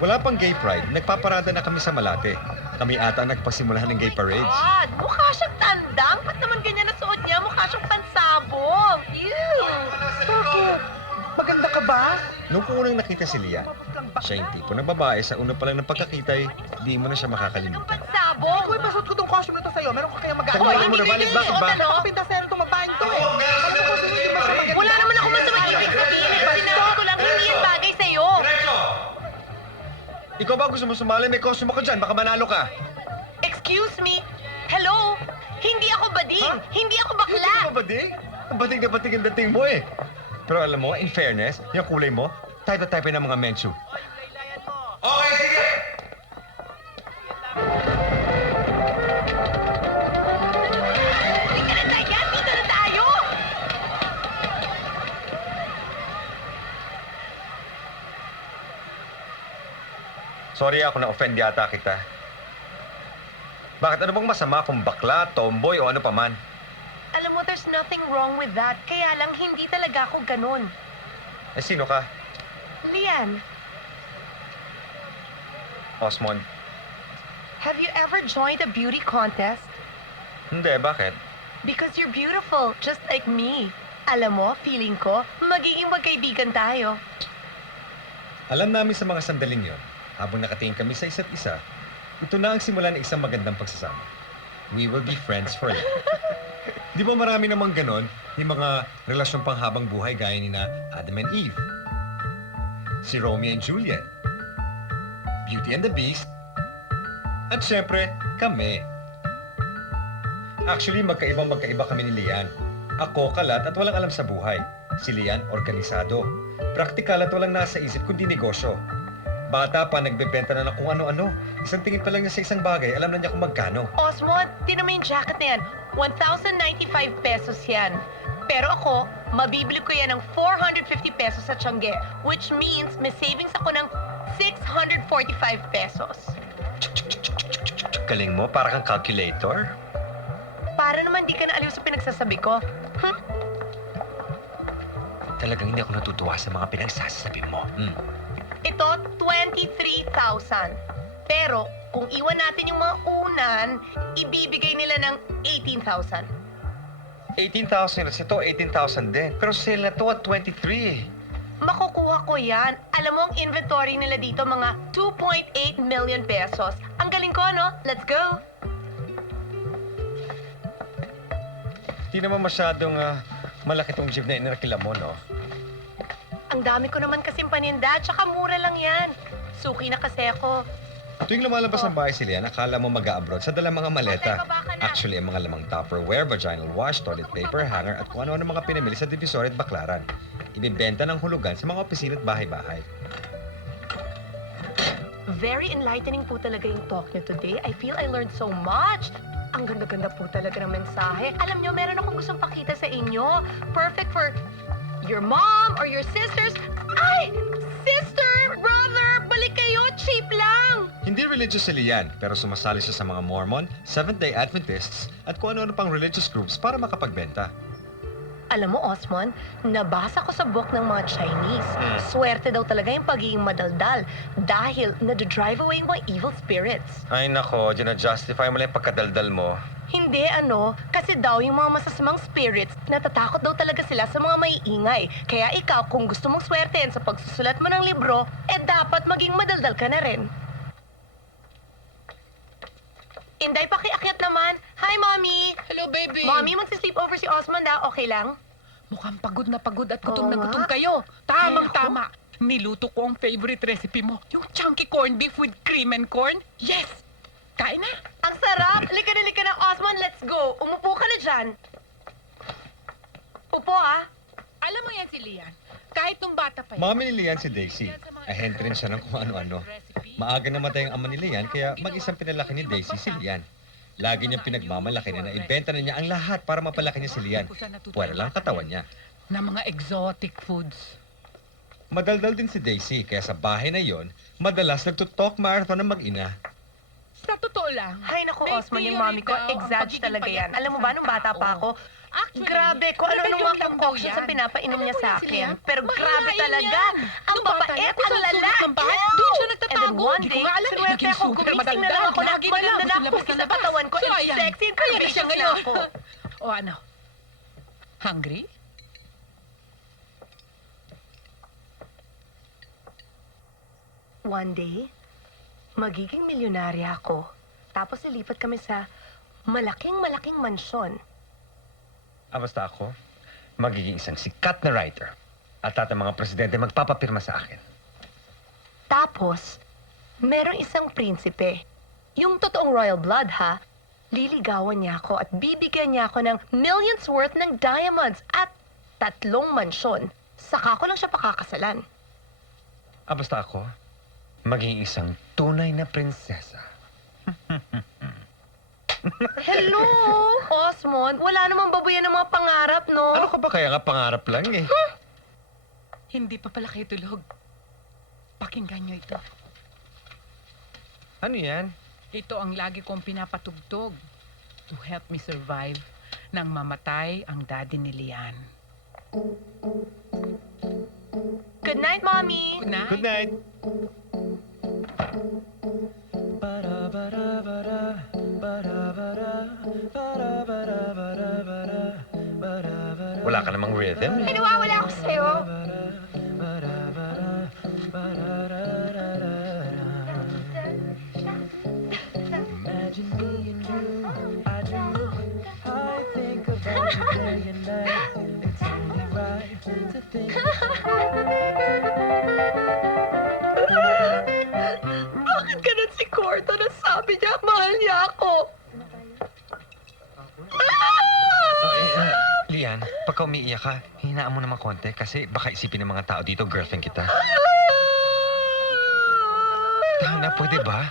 Wala pang gay pride, nagpaparada na kami sa Malate. Kami ata nagpasimula ng gay parades. God, mukha siyang tandang. Ba't naman ganyan na suot niya? Mukha siyang pansabong. Ew! Bakit? Maganda ka ba? Nung unang nakita si Lian, siya yung tipo ng babae sa una pa lang ng pagkakitay, di mo na siya Anong makakalimutan. pansabong? Kung ipasot ko tong costume na to sa'yo, meron ka kayang magagawa. Tagmarin mo na, balik, bakit ba? Kapintasero itong babaeng to eh. Alam mo kung sino di ba siya maganda? Wala naman ako masamang ibig sabihin. Sinabi ko lang, hindi yan bagay sa'yo. Ikaw ba gusto mo sumali? May costume ako dyan, baka manalo ka. Excuse me? Hello? Hindi ako bading. Hindi ako Hindi bakla. ka bading? Bating na bating ang dating mo eh. Pero alam mo, in fairness, yung kulay mo, type na type ng mga mensu. Okay, sige! Halika na tayo. Dito na tayo. Sorry ako na-offend yata kita. Bakit? Ano bang masama kung bakla, tomboy o ano paman? Alam mo, there's nothing wrong with that. Kaya lang, hindi talaga ako ganun. Eh, sino ka? Lian, Osmond? have you ever joined a beauty contest? Hindi, bakit? Because you're beautiful, just like me. Alam mo, feeling ko, magiging magkaibigan tayo. Alam namin sa mga sandaling yon, habang nakatingin kami sa isa't isa, ito na ang simula ng isang magandang pagsasama. We will be friends for life. Di ba marami namang ganon, yung mga relasyon panghabang buhay gaya ni na Adam and Eve, si Romeo and Juliet, Beauty and the Beast, at syempre, kami. Actually, magkaiba kami ni Lian. Ako, kalat at walang alam sa buhay. Si Lian, organisado. Praktikal at walang nasa isip kundi negosyo. Bata pa, nagbebenta na ng kung ano-ano. Isang tingin pa lang niya sa isang bagay, alam na niya kung magkano. Osmond, tinan mo yung jacket na yan. 1,095 pesos yan. Pero ako, mabibili ko yan ng 450 pesos sa Tiangge, which means may savings ako ng 645 pesos. Galing mo, para kang calculator. Para naman di ka na aliw sa pinagsasabi ko. Talagang hindi ako natutuwa sa mga pinagsasabi mo. Ito, 23,000. Pero, kung iwan natin yung mga unan, ibibigay nila ng 18,000. 18,000 kasi ito, 18,000 din. Pero sale na to at 23 eh. Makukuha ko yan. Alam mo, ang inventory nila dito, mga 2.8 million pesos. Ang galing ko, no? Let's go! Di naman masyadong malaki tong jeep na inarkila mo, no? Ang dami ko naman kasing paninda, tsaka mura lang yan. Suki na kasi ako. Tuwing lumalabas ng bahay si Lian, akala mo mag-a-abroad sa dalang mga maleta. Okay, baba ka na. Actually, ang mga lamang Tupperware, vaginal wash, toilet paper, hanger, at kung ano-ano mga pinamili sa Divisoria at Baclaran. Ibibenta ng hulugan sa mga opisina at bahay-bahay. Very enlightening po talaga yung talk niyo today. I feel I learned so much. Ang ganda-ganda po talaga ng mensahe. Alam niyo, meron akong gustong pakita sa inyo. Perfect for your mom or your sisters. Ay! Sister! Brother! Balik kayo! Cheap lang! Hindi religious si Lian, pero sumasali siya sa mga Mormon, Seventh-day Adventists, at kung ano-ano pang religious groups para makapagbenta. Alam mo, Osmond, nabasa ko sa book ng mga Chinese. Swerte daw talaga yung pagiging madaldal dahil nadadrive away yung mga evil spirits. Ay nako, justify mo lang yung pagkadaldal mo. Hindi kasi daw yung mga masasamang spirits, natatakot daw talaga sila sa mga maiingay. Kaya ikaw, kung gusto mong swertein sa pagsusulat mo ng libro, dapat maging madaldal ka na rin. Inday, pakiakyat naman. Hi, Mommy! Hello, baby. Mommy, magsisleepover si Osmond okay lang? Mukhang pagod na pagod at gutom Oo na gutom nga. kayo. Tamang-tama. Niluto ko ang favorite recipe mo. Yung chunky corned beef with cream and corn. Yes! Kain na. Ang sarap! Lika na, Osmond, let's go! Umupo ka na dyan. Upo, Alam mo yan si Lian. Kahit nung bata pa yan. Mami ni Lian si Daisy. Ahente rin siya ng kung ano-ano. Maaga namatay ang ama ni Lian, kaya mag-isang pinalaki ni Daisy si Lian. Lagi niyang pinagmamalaki na naibenta na niya ang lahat para mapalaki niya si Lian. Pwera lang katawan niya. Na mga exotic foods. Madaldal din si Daisy, kaya sa bahay na yon, madalas nagtutalk marathon ng mag-ina. Sa totoo lang. Hay nako, may Osmond, yung theory mami ko, daw ang exag pagiging talaga payat yan. ng Alam mo ba, isang nung bata pa tao. ako, Actually, grabe ko, ano rebellion mga lang daw concoctions yan. na pinapainom Alam niya mo sa yan si akin. Lian? Pero grabe Mahihain talaga. yan. Ang Nung bata babait, yan, kung ang saan lala. sulok ng bahay, Ew! doon siya And nagtatago. then Naku, one di ko day, nga alam eh. sinuwerte Naging ako, super gumising na lang madaldal. ako na Lagi na maganda lang, na gusto ako labas sa na labas. katawan ko. So, and ayan. sexy and Ayan na siya curvaceous na ngayon. ako. O ano? Hungry? One day, magiging milyonarya ako. Tapos lilipat kami sa malaking mansyon. Basta ako, magiging isang sikat na writer. At lahat ng mga presidente magpapapirma sa akin. Tapos, merong isang prinsipe. Yung totoong royal blood, ha? Liligawan niya ako at bibigyan niya ako ng millions worth ng diamonds at 3 mansyon. Saka ko lang siya pakakasalan. Basta ako, maging isang tunay na prinsesa. Hello, Osmond. Wala namang babuyan ng mga pangarap, no? Ano ka ba kaya nga pangarap lang eh? Hindi pa pala kayo tulog. Pakinggan nyo ito. Ano yan? Ito ang lagi kong pinapatugtog to help me survive nang mamatay ang daddy ni Lian. Good night, Mommy. Good night. Good night. Wala ka namang rhythm. Ay, nawawala ako sa'yo. Imagine me and you, I do. I think about you day and night. It's only right to think. Bakit ganun si Corto na sabi niya, mahal niya ako? Lian, pagka umiiyak ka, hinaan mo naman konti kasi baka isipin ng mga tao dito, girlfriend kita. Tana, pwede ba?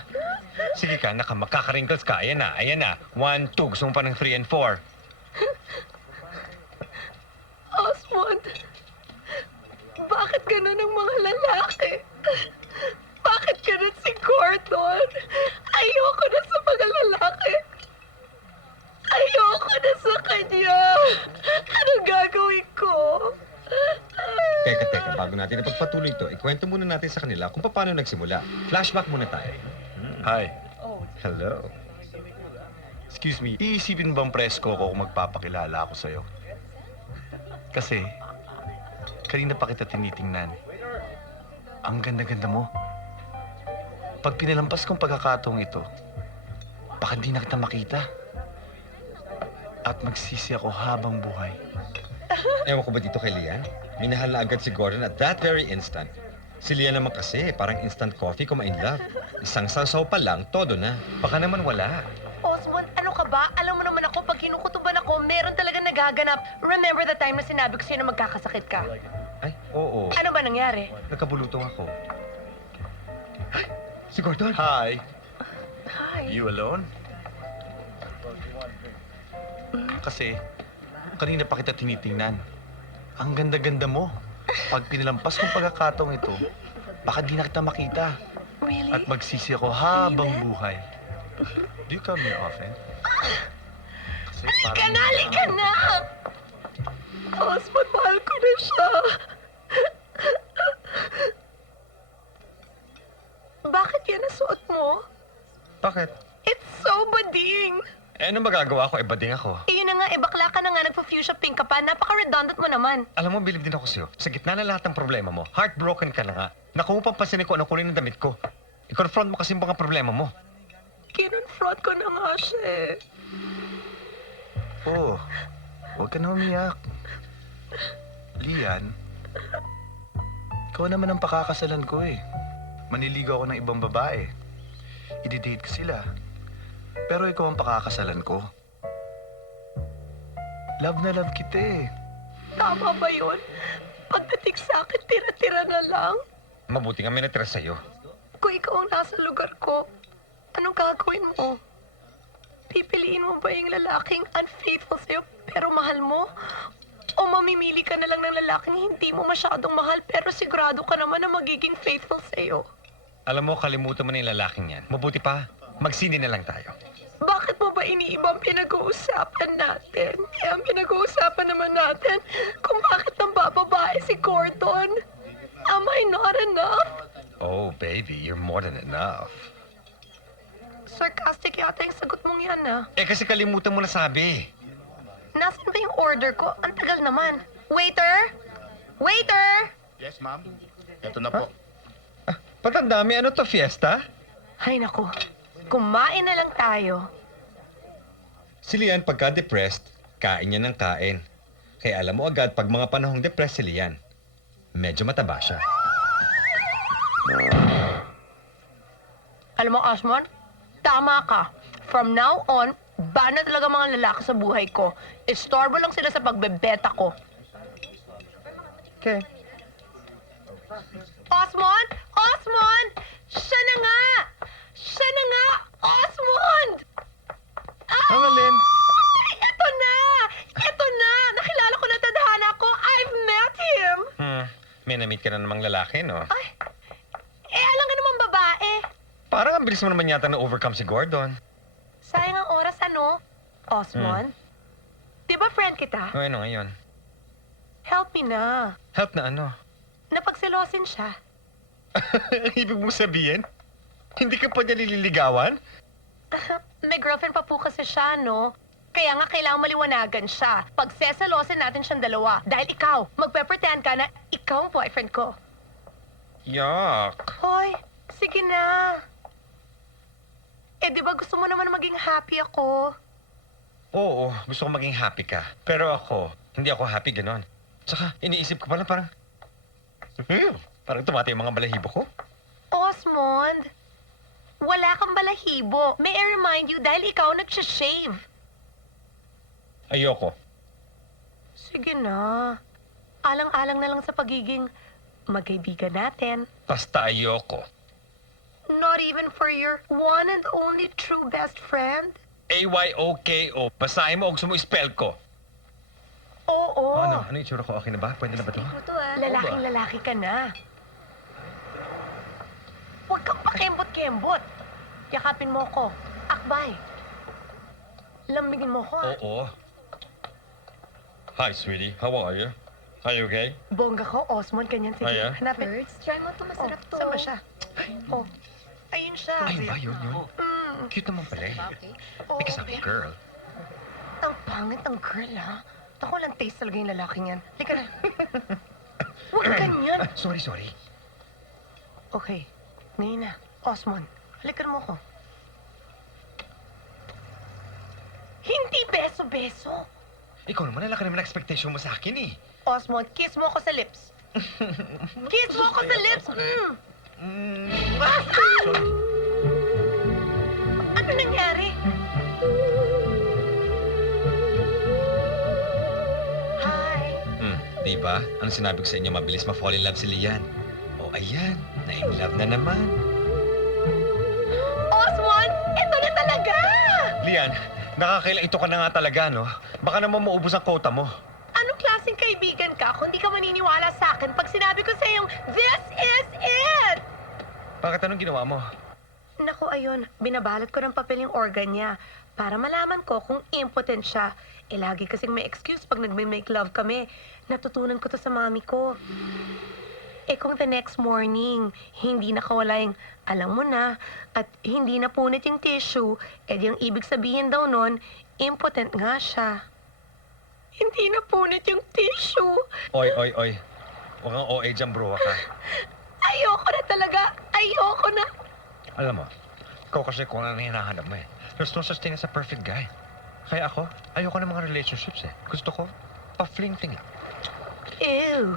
Sige ka, makaka-wrinkles ka. Ayan na. 1, 2. Gusto mo pa ng 3 and 4. Osmond, bakit ganun ang mga lalaki? Bakit ganun si Gordon? Ayoko na sa mga lalaki. Ayoko na sa kanya. Anong gagawin ko? Teka, bago natin ipagpatuloy ito, ikwento muna natin sa kanila kung paano nagsimula. Flashback muna tayo. Hi. Hello. Excuse me, iisipin bang presko ko kung magpapakilala ako sa'yo? Kasi, kanina pa kita tinitingnan. Ang ganda-ganda mo. Pag pinalampas kong pagkakataong ito, baka di na kita makita. At magsisi ako habang buhay. Ewan ko ba dito kay Lian? Minahal na agad si Gordon at that very instant. Si Lian naman kasi, parang instant coffee kung ma-in love. Isang sausaw pa lang, todo na. Baka naman wala. Osmond, ano ka ba? Alam mo naman ako, pag kinukutuban ako, meron talaga nagaganap. Remember the time na sinabi ko sa'yo na magkakasakit ka? Ay, oo. Ano ba nangyari? Nagkabulutong ako. Ay, si Gordon! Hi. Hi. You alone? Kasi, kanina pa kita tinitingnan. Ang ganda-ganda mo. Pag pinalampas kong pagkakataong ito, baka di na kita makita. Really? At magsisi ako habang buhay. Do you come here often? Kasi parang... Halika na! Osmond, mahal ko na siya. Bakit yan nasuot mo? Bakit? It's so bading. Ano magagawa ko? Bading ako. Yun na nga, bakla ka na nga, nagpa-fuchsia pink ka pa. Napaka-redundant mo naman. Alam mo, bilib din ako sa'yo. Sa gitna na lahat ng problema mo, heartbroken ka na nga. Naku mo pang pansinin ko anong kulay ng damit ko. I-confront mo kasi yung mga problema mo. Kinonfront ko na nga siya eh. Oh, huwag ka na umiyak. Lian, ikaw naman ang pakakasalan ko eh. Maniligaw ako ng ibang babae. I-date ko sila. Pero ikaw ang pakakasalan ko. Love na love kita eh. Tama ba yun? Pagdating sa akin, tira-tira na lang. Mabuti nga may natira sa'yo. Kung ikaw ang nasa lugar ko, anong gagawin mo? Pipiliin mo ba yung lalaking unfaithful sa'yo pero mahal mo? O mamimili ka na lang ng lalaking hindi mo masyadong mahal pero sigurado ka naman na magiging faithful sa'yo? Alam mo, kalimutan mo na yung lalaking yan. Mabuti pa, magsindi na lang tayo. Bakit mo ba iniibang pinag-uusapan natin? Ang pinag-uusapan naman natin kung bakit nang bababae si Gordon. Am I not enough? Oh, baby, you're more than enough. Sarcastic yata yung sagot mong yan, ah. Eh, kasi kalimutan mo na sabi. Nasaan ba yung order ko? Ang tagal naman. Waiter! Waiter! Yes, ma'am. Ito na po. Patandami, ano to, fiesta? Ay, naku. Kumain na lang tayo. Si Lian, pagka-depressed, kain niya ng kain. Kaya alam mo agad, pag mga panahong depressed si Lian, medyo mataba siya. Alam mo, Osmond, tama ka. From now on, ban na talaga mga lalaki sa buhay ko. Istorbo lang sila sa pagbebeta ko. Okay. Osmond! Osmond! Siya na nga! Siya na nga! Osmond! Ang alin? Ay, eto na! Eto na! Nakilala ko na tadhana ko. I've met him! May na-meet ka na namang lalaki, no? Ay, alam ka naman babae. Parang ang bilis mo naman yata na-overcome si Gordon. Sayang ang oras, ano? Osmond? Di ba friend kita? Ano ngayon? Help me na. Help na ano? Napagselosin siya. Ang ibig mong sabihin? Hindi ka pa niya nililigawan? May girlfriend pa po kasi siya, no? Kaya nga kailangan maliwanagan siya. Pagseselosin natin siyang dalawa. Dahil ikaw, magpe-pretend ka na ikaw ang boyfriend ko. Yuck. Hoy, sige na. Eh, di ba gusto mo naman maging happy ako? Oo, gusto ko maging happy ka. Pero ako, hindi ako happy ganon. Tsaka, iniisip ko pala parang... parang tumati yung mga balahibo ko. Osmond, wala kang balahibo. May I remind you dahil ikaw nagsha-shave. Ayoko. Sige na. Alang-alang na lang sa pagiging magkaibigan natin. Basta ayoko. Not even for your one and only true best friend? A-Y-O-K-O. Basahin mo o gusto mo spell ko. Oo. Ano? Ano yung itsura ko? Okay na ba? Pwede na ba ito? Lalaking lalaki ka na. Huwag kang pakembot-kembot. Yakapin mo ko. Akbay. Lamigin mo ko. Oo. Hi, sweetie. How are you? Are you okay? Bongga ko, Osmond, ganyan. Sige, Ay, ah. hanapin. Birds, try mo to, masarap to. Saan ba siya? Oh, ayun siya. Ay, ba yun? Mm. Cute naman pala eh. Oo, May kasama yung girl. Ang pangit ng girl, ha? Ako lang taste talaga yung lalaking yan. Halika na. Huwag ganyan. Sorry. Okay, ngayon na. Osmond, halikan mo ko. Hindi beso-beso. Ikaw naman, nalaki naman expectation mo sa akin eh. Osmond, kiss mo ako sa lips. Kiss mo ako sa lips. Sorry. Ano nangyari? Hi. Di ba? Ano sinabi ko sa inyo, mabilis ma-fall in love si Lian. O ayan, na-in love na naman. Osmond, ito na talaga! Lian, nakakailang ito ka na nga talaga, no? Baka naman maubos ang quota mo. Anong klaseng kaibigan ka kung di ka maniniwala sa akin pag sinabi ko sa iyong, this is it! Bakit anong ginawa mo? Naku, ayun, binabalot ko ng papel yung organ niya para malaman ko kung impotent siya. Eh, lagi kasing may excuse pag nagme-make love kami. Natutunan ko to sa mami ko. Eh, kung the next morning, hindi nakawala yung alam mo na, at hindi napunit yung tissue, eh, yung ibig sabihin daw nun, impotent nga siya. Hindi napunit yung tissue. Oy. Huwag kang OA dyan, bro, ka. Ayoko na talaga. Ayoko na. Alam mo, ikaw kasi kung ano hinahanap mo eh. There's no such thing as a perfect guy. Kaya ako, ayoko ng mga relationships eh. Gusto ko, pa-fling-fling lang. Ew.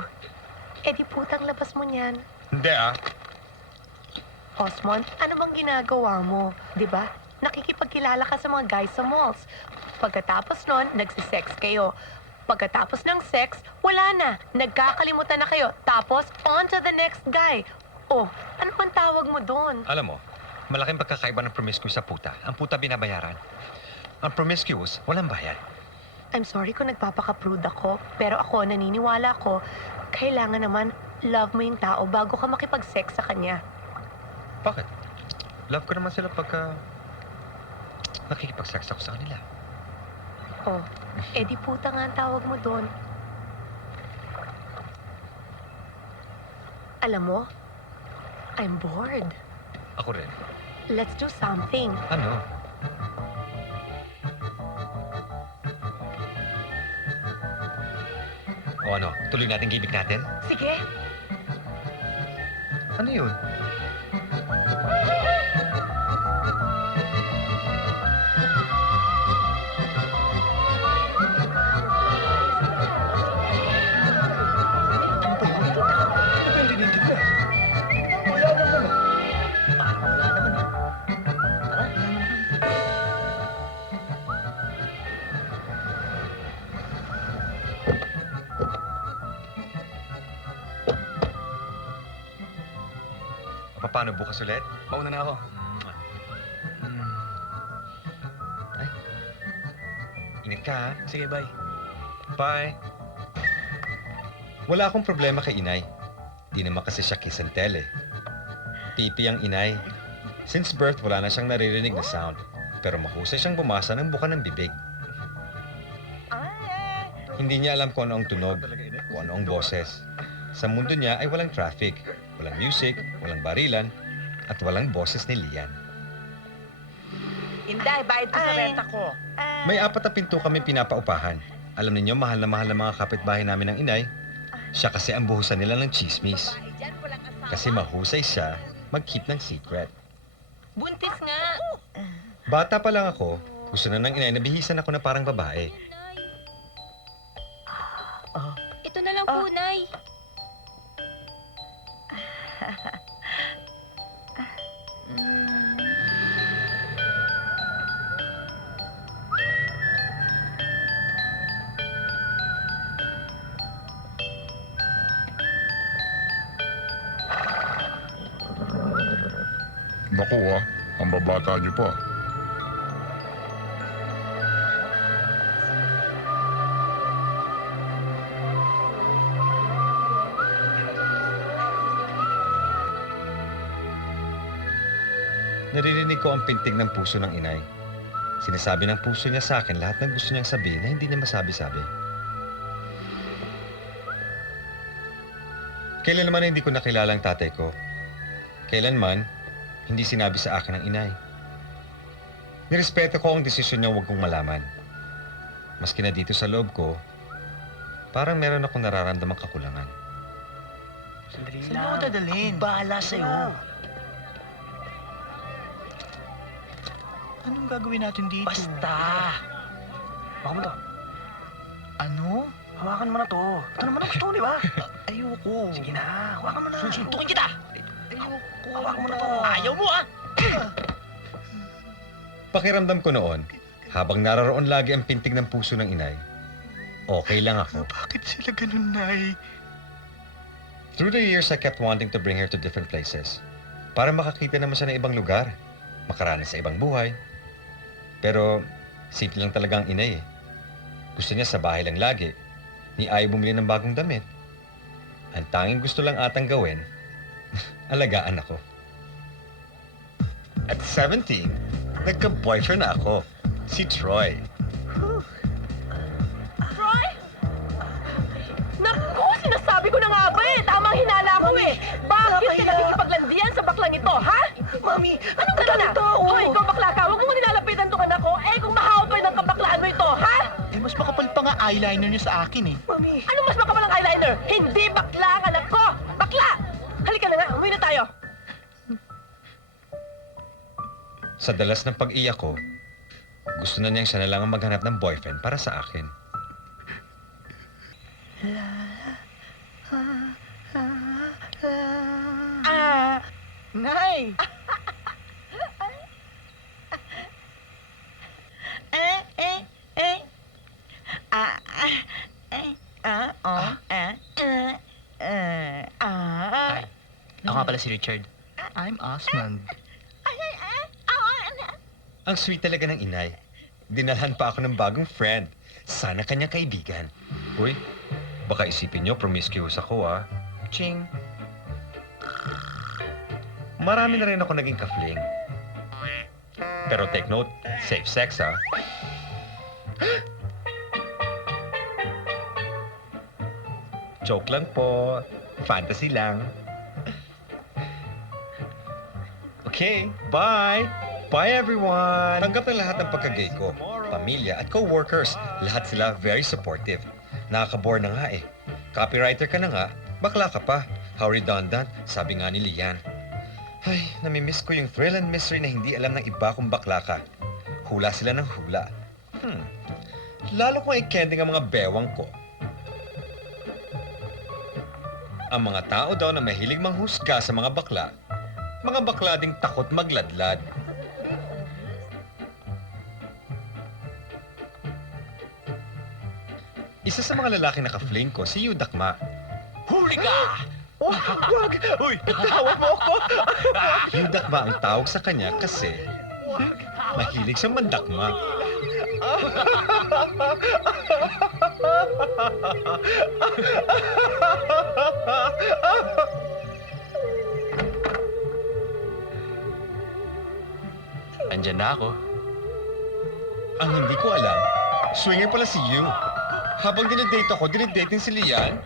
Eh di putang labas mo niyan. Hindi ah. Osmond, ano bang ginagawa mo? Di ba? Nakikipagkilala ka sa mga guys sa malls. Pagkatapos nun, nagsisex kayo. Pagkatapos ng sex, wala na. Nagkakalimutan na kayo. Tapos, on to the next guy. Oh, ano bang tawag mo doon? Alam mo, malaking pagkakaiba ng promiscuous sa puta. Ang puta binabayaran. Ang promiscuous, walang bayad. I'm sorry kung nagpapaka-prude ako, pero ako, naniniwala ko, kailangan naman love mo yung tao bago ka makipag-sex sa kanya. Bakit? Love ko naman sila pagka nakikipag-sex ako sa kanila. Oh, eh di puta nga ang tawag mo doon. Alam mo, I'm bored. Ako rin. Let's do something. Ano? O ano, tuloy natin gimmick natin? Sige. Ano yun? Ano ba yun? Ano ba yung dinidig na? Wala naman ah. Parang wala naman ah. Tara. O, paano bukas ulit? Mauna na ako. Ay. Ingat ka, ha? Sige, bye. Bye. Wala akong problema kay inay. Di naman kasi siya kiss and tell eh. Pipi ang inay. Since birth, wala na siyang naririnig na sound. Pero mahusay siyang bumasa ng buka ng bibig. Hindi niya alam kung ano ang tunog, kung ano ang boses. Sa mundo niya ay walang traffic, walang music, walang barilan, at walang boses ni Lian. Inday, bayad ko sa renta ko. May 4 na pinto kami pinapaupahan. Alam ninyo, mahal na mga kapitbahay namin ng inay. Siya kasi ang buhusan nila ng chismis. Kasi mahusay siya mag-keep ng secret. Buntis nga. Bata pa lang ako, gusto na ng inay na bihisan ako na parang babae. Ito na lang po, Nay. Naku ang babata niyo pa. Naririnig ko ang pintig ng puso ng inay. Sinasabi ng puso niya sa akin lahat ng gusto niyang sabihin na hindi niya masabi-sabi. Kailan naman hindi ko nakilala ang tatay ko? Kailanman, hindi sinabi sa akin ng inay. Nirespeto ko ang desisyon niya huwag kong malaman. Maski na dito sa loob ko, parang meron akong nararamdamang kakulangan. Saan mo dadalhin? Bahala sa'yo. Anong gagawin natin dito? Basta! Hawakan mo to. Ano? Hawakan mo na to. Ito naman ang gusto ko, di ba? Ayoko. Sige na, hawakan mo na. Susuntukin kita! Ayoko. Hawakan mo na to. Ayaw mo ah! Pakiramdam ko noon, habang naroroon lagi ang pintig ng puso ng inay, okay lang ako. Bakit sila ganun, Nay? Through the years, I kept wanting to bring her to different places. Para makakita naman siya ng ibang lugar, makaranas sa ibang buhay. Pero, simple lang talaga ang inay eh. Gusto niya sa bahay lang lagi, ni ayaw bumili ng bagong damit. Ang tanging gusto lang atang gawin, alagaan ako. At 17, nagka-boyfriend na ako, si Troy. Troy? Naku, sinasabi ko na nga ba eh. Tamang hinala ko eh. Bakit ka nakikipaglandian sa baklang ito, ha? Mami, Anong ganito? Hoy, ikaw bakla ka. Huwag mo nilalapitan tong anak ko. Eh, kung mahawapay ng kabaklaan mo ito, ha? Eh, mas makapal pa nga eyeliner niyo sa akin eh. Mami. Anong mas makapal ang eyeliner? Hindi bakla ang anak ko! Bakla! Halika na nga, umuwi na tayo. Sa dalas ng pag-iyak ko, gusto na niyang siya na lang ang maghanap ng boyfriend para sa akin. Nay! Ako nga pala si Richard. I'm Osmond. Ang sweet talaga ng inay. Dinalhan pa ako ng bagong friend. Sana kanyang kaibigan. Uy, baka isipin niyo promiscuous ako ah. Ching. Marami na rin ako naging kafling. Pero take note, safe sex ah. Joke lang po. Fantasy lang. Okay, bye! Bye, everyone! Tanggap ng lahat ng pagkagay ko. Pamilya at co-workers. Lahat sila very supportive. Nakaka-bore na nga eh. Copywriter ka na nga, bakla ka pa. How redundant, sabi nga ni Lian. Ay, namimiss ko yung thrill and mystery na hindi alam ng iba kung bakla ka. Hula sila ng hula. Lalo kung i-kending ang mga bewang ko. Ang mga tao daw na mahilig manghusga sa mga bakla ding takot magladlad. Isa sa mga lalaki na ka-fling ko, si Yudakma. Huli ka! Oh, wag! Uy, tawa mo ako! Yudakma ang tawag sa kanya kasi mahilig siyang mandakma. Andyan na ako. Ang hindi ko alam, swinger pala si Yu. Habang dinedate ako, dinedate din si Lian.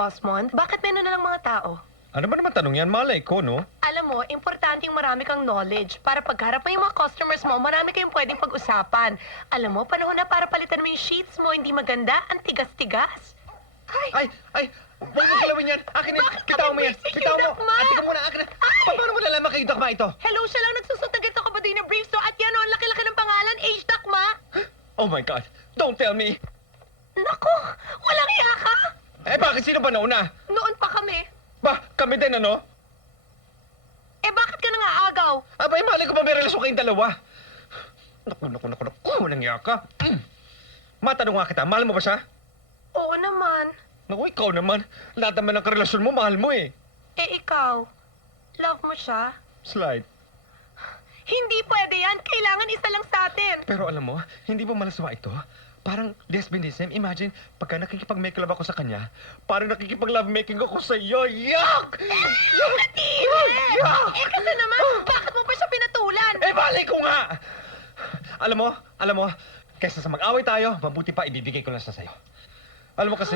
Osmond, bakit meron na lang mga tao? Ano ba naman tanong yan? Malay ko, no? Alam mo, importante yung marami kang knowledge. Para pagharap mo yung mga customers mo, marami kayong pwedeng pag-usapan. Alam mo, panahon na para palitan mo yung sheets mo, hindi maganda, ang tigas-tigas. Ay! Ay! Huwag mo galawin yan! Akin yan! Bakit Bitawan mo kami yan! busy, Bitawan mo! Yudakma? At tika muna, akin na! Paano mo nalaman kay Yudakma ito? Hello, siya lang nagsusot agad sa kabady na briefs to at yan o, ang laki-laki ng pangalan, Age Dakma. Oh my God! Don't tell me! Naku, walang iya ka. Eh bakit sino ba nauna? Noon pa kami. Ba, kami din ano? Eh bakit ka nang aagaw? Abay, malay ko ba may relasyon kayong dalawa? Naku, walang iya ka. Matanong nga kita, mahal mo ba siya? Oo naman. Naku, ikaw naman. Lahat naman ng karelasyon mo, mahal mo eh. Eh ikaw, love mo siya? Slide. Hindi pwede yan. Kailangan isa lang sa atin. Pero alam mo, hindi ba malaswa ito? Parang lesbianism. Imagine, pagka nakikipag-make love ako sa kanya, parang nakikipag-love-making ako sa iyo. Yuck! Yuck! Eh kasi naman, bakit mo pa siya pinatulan? Eh, balik ko nga! Alam mo, kaysa sa mag-away tayo, mabuti pa ibibigay ko lang siya sa'yo. Alam mo kasi,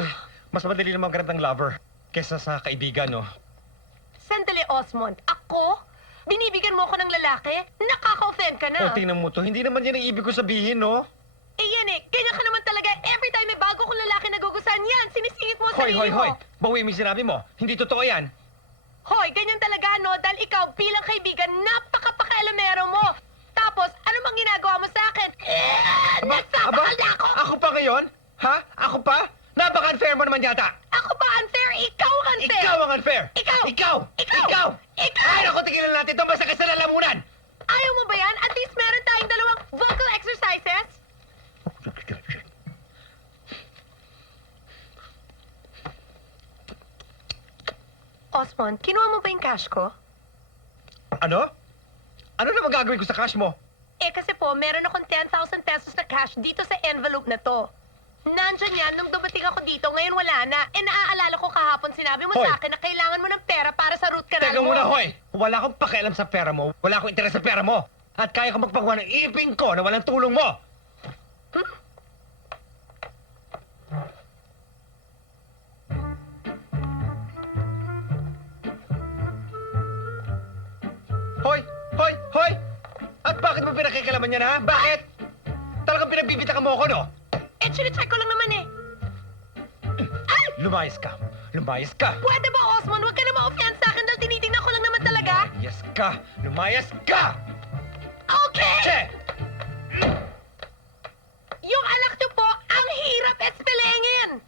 mas madali naman magkaroon ng lover kaysa sa kaibigan, no? Sandali, Osmond. Ako? Binibigyan mo ako ng lalaki? Nakaka-offend ka na. O, tingnan mo to. Hindi naman yan ang ibig ko sabihin, no? Eh yan eh, ganyan ka naman talaga. Every time may bago kong lalaki nagugustuhan yan, sinisingit mo ang sarili mo. Hoy! Bawi mo yung sinabi mo. Hindi totoo yan. Hoy, ganyan talaga, no? Dahil ikaw, bilang kaibigan, napaka-pakailamero mo. Tapos, ano bang ginagawa mo sa akin? Nagsasakal na ako! Ako pa ngayon? Ha? Ako pa? Napaka-unfair mo naman yata. Ako ba unfair? Ikaw ang unfair! Ikaw ang unfair! Ikaw! Ikaw! Ikaw! Ikaw! Ikaw! Ay, naku, tigilan natin ito. Basta ka sa lalamunan! Ayaw mo ba yan? At least meron tayong dalawang vocal exercises. Osmond, kinuha mo ba yung cash ko? Ano? Ano naman gagawin ko sa cash mo? Eh kasi po, meron akong 10,000 pesos na cash dito sa envelope na to. Nandyan yan nung dumating ako dito, ngayon wala na. Eh naaalala ko kahapon sinabi mo Hoy! sa akin na kailangan mo ng pera para sa root canal Teka mo. muna, hoy! Wala akong pakialam sa pera mo. Wala akong interes sa pera mo. At kaya ko magpagawa ng iping ko na walang tulong mo. Hoy! Hoy! Hoy! At bakit mo pinakikialaman yan, ha? Bakit? Talagang pinagbibitakan mo ako, no? Eh, chinecheck ko lang naman eh. Lumayas ka. Lumayas ka. Pwede ba, Osmond? Huwag ka na ma-offend sa akin dahil tinitingnan ko lang naman talaga. Lumayas ka. Lumayas ka! Okay! Che! Yung anak niyo po, ang hirap espelengin.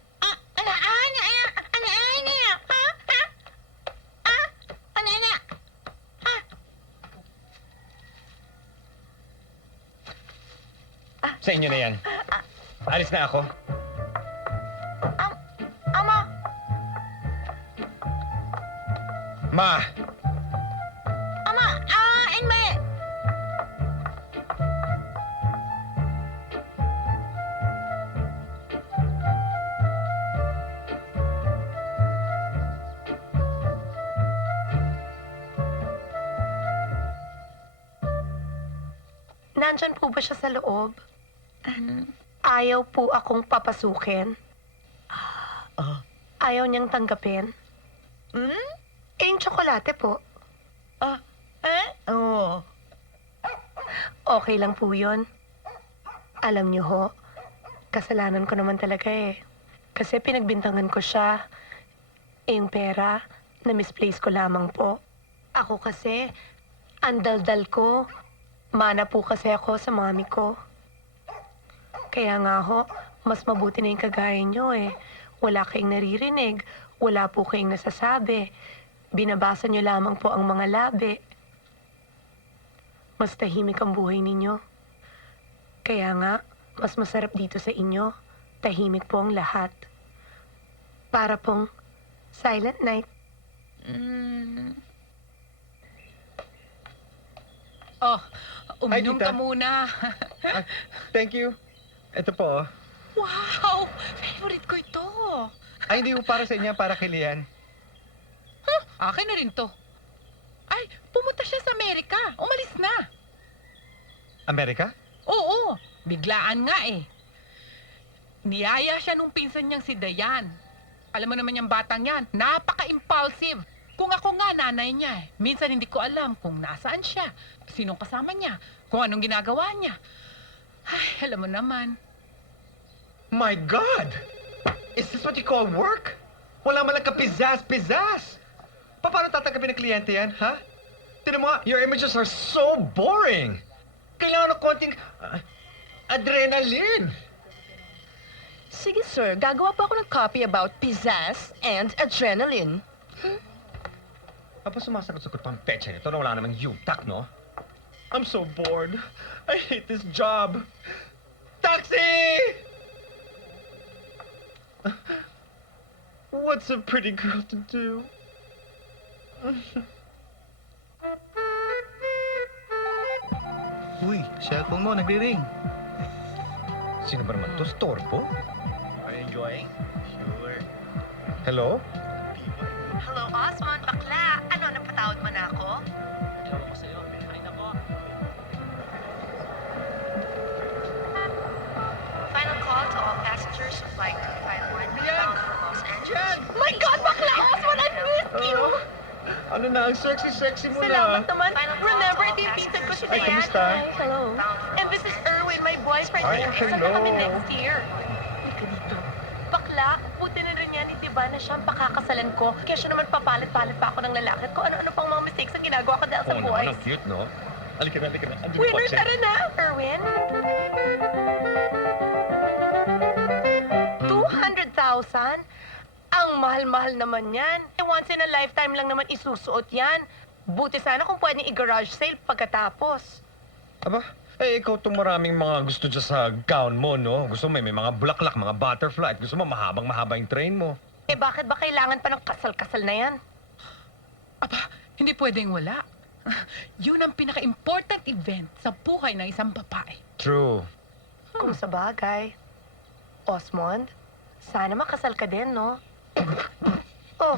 Sa inyo na yan. Alis na ako. Ama, Ma! and may... Nandyan po ba siya sa loob? Ayaw po akong papasukin. Ayaw niyang tanggapin. Eh, yung tsokolate po. Oo. Okay lang po yun. Alam niyo ho, kasalanan ko naman talaga eh. Kasi pinagbintangan ko siya. Eh, yung pera, na-misplace ko lamang po. Ako kasi, ang daldal ko. Mana po kasi ako sa mami ko. Kaya nga ho, mas mabuti na yung kagaya niyo eh. Wala kayong naririnig, wala po kayong nasasabi. Binabasa niyo lamang po ang mga labi. Mas tahimik ang buhay ninyo. Kaya nga, mas masarap dito sa inyo. Tahimik po ang lahat. Para pong silent night. Oh, uminom Tita. ka muna. Thank you. Ito po. Wow! Favorite ko ito. Ay, hindi po para sa inyo, para kay Lian. Akin na rin to. Ay, pumunta siya sa Amerika. Umalis na. Amerika? Oo, biglaan nga eh. Niyaya siya nung pinsan niyang si Dayan. Alam mo naman yung batang yan, napaka-impulsive. Kung ako nga nanay niya eh, minsan hindi ko alam kung nasaan siya, sinong kasama niya, kung anong ginagawa niya. Ay, alam mo naman. My God! Is this what you call work? Wala man lang ka-pizzazz-pizzazz! Paano tatanggapin ng kliyente yan, ha? Tinan mo nga, your images are so boring! Kailangan ng konting adrenaline! Sige sir, gagawa po ako ng copy about pizzazz and adrenaline. Apa sumasagot-sagot pang pecha nito na wala namang yutak, no? I'm so bored. I hate this job. Taxi! What's a pretty girl to do? Uy, cellphone mo, nagre-ring. Sino ba naman to? Storbo? Are you enjoying? Sure. Hello? Hello, Osmond, bakla. Ano, napatawad mo na ako? Ewan ko sa'yo. Ay, nako. Final call to all passengers of flight 251 Yan! bound for Los Angeles. Yan! My God, bakla! Osmond, I missed you! Ano na? Ang sexy-sexy mo Salamat na. naman. Remember, ito yung pinsan ko si Ay, Diane. kamusta? Hi, hello. And this is Erwin, my boyfriend. Ay, Kasal na hello. kami next year. Halika dito. Bakla, buti na rin yan ni Diba na siya ang pakakasalan ko. Kaya siya naman papalit-palit pa ako ng lalaki at kung ano-ano pang mga mistakes ang ginagawa ko dahil sa Oo naman, boys. ang cute, no? Halika na, halika na. Andun yung Winner, kotse. tara na, Erwin. 200,000? Ang mahal-mahal naman yan. Once in a lifetime lang naman isusuot yan. Buti sana kung pwedeng i-garage sale pagkatapos. Aba, eh ikaw itong maraming mga gusto dyan sa gown mo, no? Gusto mo may mga bulaklak, mga butterfly. Gusto mo mahabang-mahaba yung train mo. Eh bakit ba kailangan pa ng kasal-kasal na yan? Aba, hindi pwedeng wala. Yun ang pinaka-important event sa buhay ng isang babae. True. Kung sa bagay. Osmond, sana makasal ka din, no? Oh,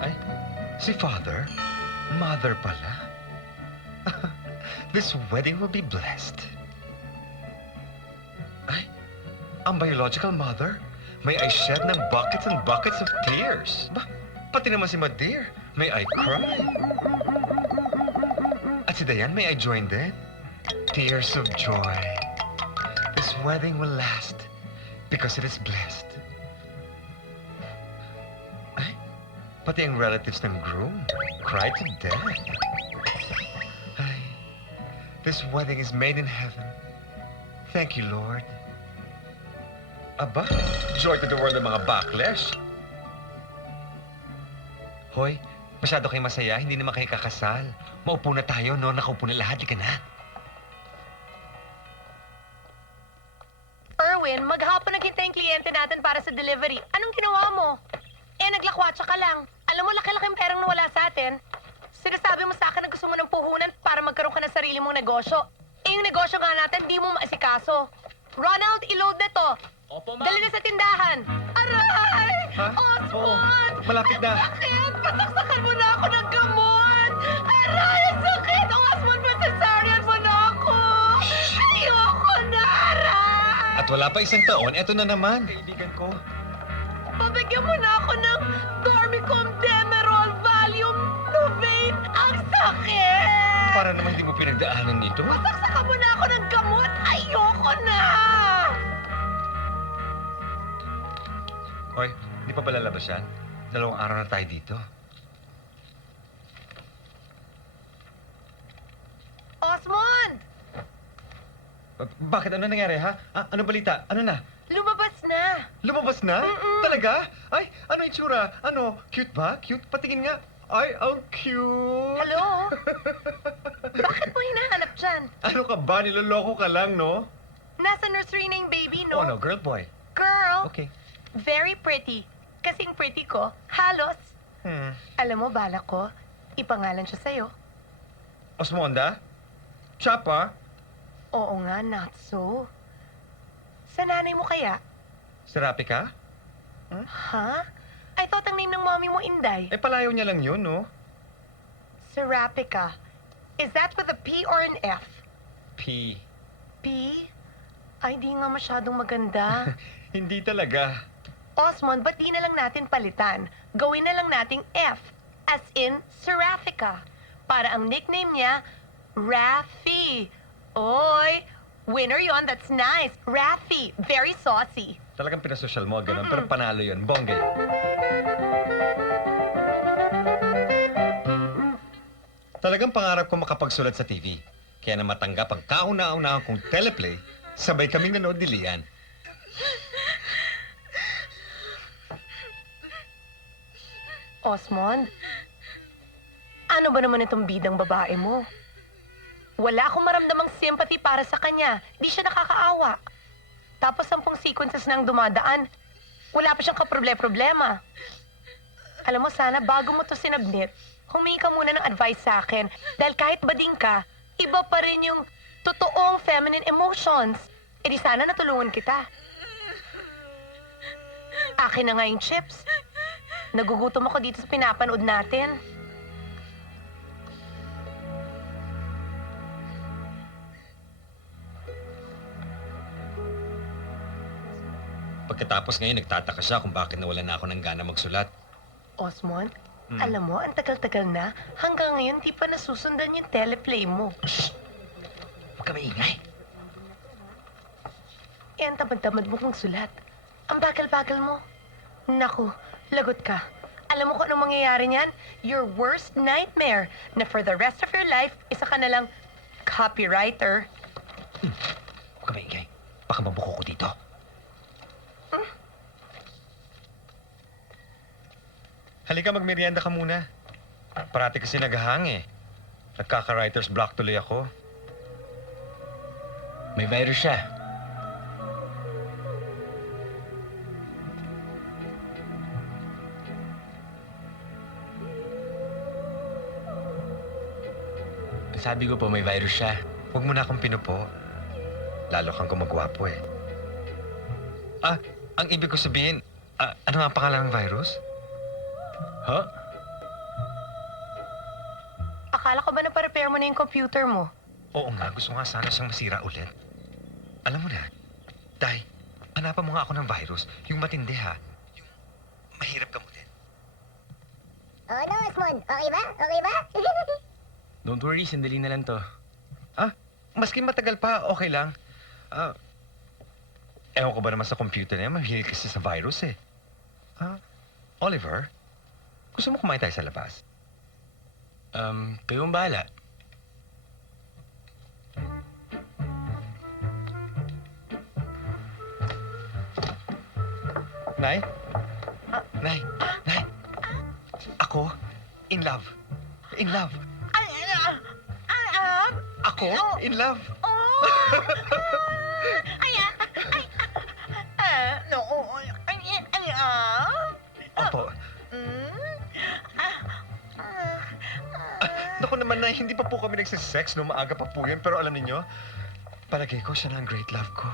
Ay, si Father? Mother pala. This wedding will be blessed. Ay, ang biological mother? May I shed ng buckets and buckets of tears? Ba, pati naman si Madeir. May I cry? At si Dayan, may I join din? Tears of joy. This wedding will last because it is blessed. Ay, pati ang relatives ng groom cried to death. Ay, this wedding is made in heaven. Thank you, Lord. Aba, joy to the world ng mga backlash. Hoy, masyado kayo masaya, hindi naman kayo kakasal. Maupo na tayo, no? Nakaupo na lahat, ka na. Erwin, maghapon naghintay yung kliyente natin para sa delivery. Anong ginawa mo? Eh, naglakwatsa ka lang. Alam mo, laki-laking perang nawala sa atin. Sinasabi mo sa akin na gusto mo ng puhunan para magkaroon ka ng sarili mong negosyo. Eh, yung negosyo nga natin, di mo maasikaso. Ronald, i-load na to. Opo, ma'am. Dali na sa tindahan. Aray! Ha? Osmond! Malapit na. Sakit! Pasaksakan mo na ako ng gamot! Aray! Ang sakit! Osmond, masasarian mo na ako! Ayoko na! Aray! At wala pa isang taon, eto na naman. Kaibigan ko. Pabigyan mo na ako ng Dormicum Demerol Valium Novate! Ang sakit! Para naman di mo pinagdaanan nito. Pasaksakan mo na ako ng gamot! Ayoko na! Hoy, di pa pala labas yan? 2 araw na tayo dito. Osmond! Bakit? Ano nangyari, ha? Ano balita? Ano na? Lumabas na! Lumabas na? Mm-mm. Talaga? Ay, ano itsura? Ano? Cute ba? Cute? Patingin nga. Ay, ang cute! Hello? Bakit mo hinahanap dyan? Ano ka ba? Niloloko ka lang, no? Nasa nursery na yung baby, no? Oh, no. Girl, boy. Girl, Okay. very pretty. Kasing pretty ko, halos. Alam mo, balak ko, ipangalan siya sa'yo. Osmonda? Chapa? Oo nga, not so. Sa nanay mo kaya? Serapi ka? Ha? I thought ang name ng mommy mo, Inday. Eh, palayaw niya lang yun, no? Serapica. Is that with a P or an F? P. P? Ay, di nga masyadong maganda. Hindi talaga. Osmond, ba't di na lang natin palitan? Gawin na lang nating F, as in Seraphica. Para ang nickname niya, Raffy. Oy, winner yon, that's nice. Raffy, very saucy. Talagang pinasosyal mo, ganun. Pero panalo yun. Bongga yun. Talagang pangarap ko makapagsulat sa TV. Kaya na matanggap ang kauna-unahan kong teleplay, sabay kaming nanood ni Lian. Osmond, ano ba naman itong bidang babae mo? Wala akong maramdamang sympathy para sa kanya. Di siya nakakaawa. Tapos 10 sequences nang dumadaan, wala pa siyang kaproble-problema. Alam mo, sana bago mo to sinabnit, humingi ka muna ng advice sa akin. Dahil kahit bading ka, iba pa rin yung totoong feminine emotions. E di sana natulungan kita. Akin na nga yung chips. Nagugutom ako dito sa pinapanood natin. Pagkatapos ngayon, nagtataka siya kung bakit nawalan na ako ng gana magsulat. Osmond, alam mo, ang tagal-tagal na, hanggang ngayon di pa nasusundan yung teleplay mo. Huwag ka maingay. Eh, ang tamad-tamad mo kong sulat. Ang bagal-bagal mo. Naku, lagot ka. Alam mo kung anong mangyayari niyan? Your worst nightmare, na for the rest of your life, isa ka na lang copywriter. Huwag ka maingay. Baka mabuko ko dito. Halika, magmerienda ka muna. Parati kasi naghahang eh. Nagkaka-writer's block tuloy ako. May virus siya. Sabi ko po may virus siya. Huwag mo na akong pinupo. Lalo kang gumagwapo eh. Ang ibig ko sabihin, ano nga ang pangalan ng virus? Huh? Akala ko ba na pa-repair mo na yung computer mo? Oo nga, gusto nga sana siyang masira ulit. Alam mo na, Day, hanapan mo nga ako ng virus. Yung matindi ha. Yung mahirap gamutin. Oh no, Osmond. Okay ba? Okay ba? Don't worry, sandali na lang to. Maski matagal pa, okay lang. Ewan ko ba naman sa computer na yan, mahilig kasi sa virus eh. Oliver, gusto mo kumain tayo sa labas? Kayong bahala. Nay? Nay? Nay? Ako? In love. In love. Ako? In love. Opo. Naku naman na, hindi pa po kami nagsisex, no? Maaga pa po yun. Pero alam niyo, Palagay ko siya na ang great love ko.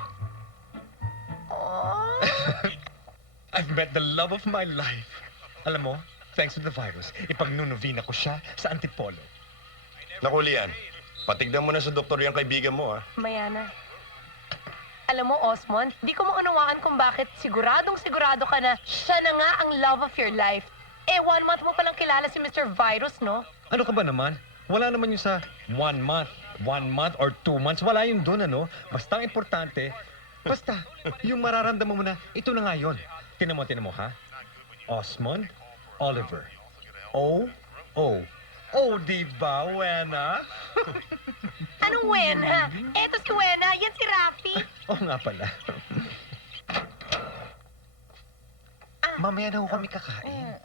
Oh. I've met the love of my life. Alam mo, thanks to the virus, ipagnunovina ko siya sa Antipolo. Naku, Lian, patignan mo na sa doktor yung kaibigan mo, ha? Mayana. Alam mo, Osmond, di ko maunawaan kung bakit siguradong sigurado ka na siya na nga ang love of your life. 1 month mo palang kilala si Mr. Virus, no? Ano ka ba naman? Wala naman yung sa 1 month. 1 month or 2 months. Wala yung doon, ano? Basta ang importante, basta, yung mararamdaman mo na, ito na nga yun. Tinan mo, ha? Osmond Oliver. O. Oh, di ba, Wena? Anong Wena? Eto si Wena, yan si Rafi. Oo nga pala. Mamaya na ho kami kakain.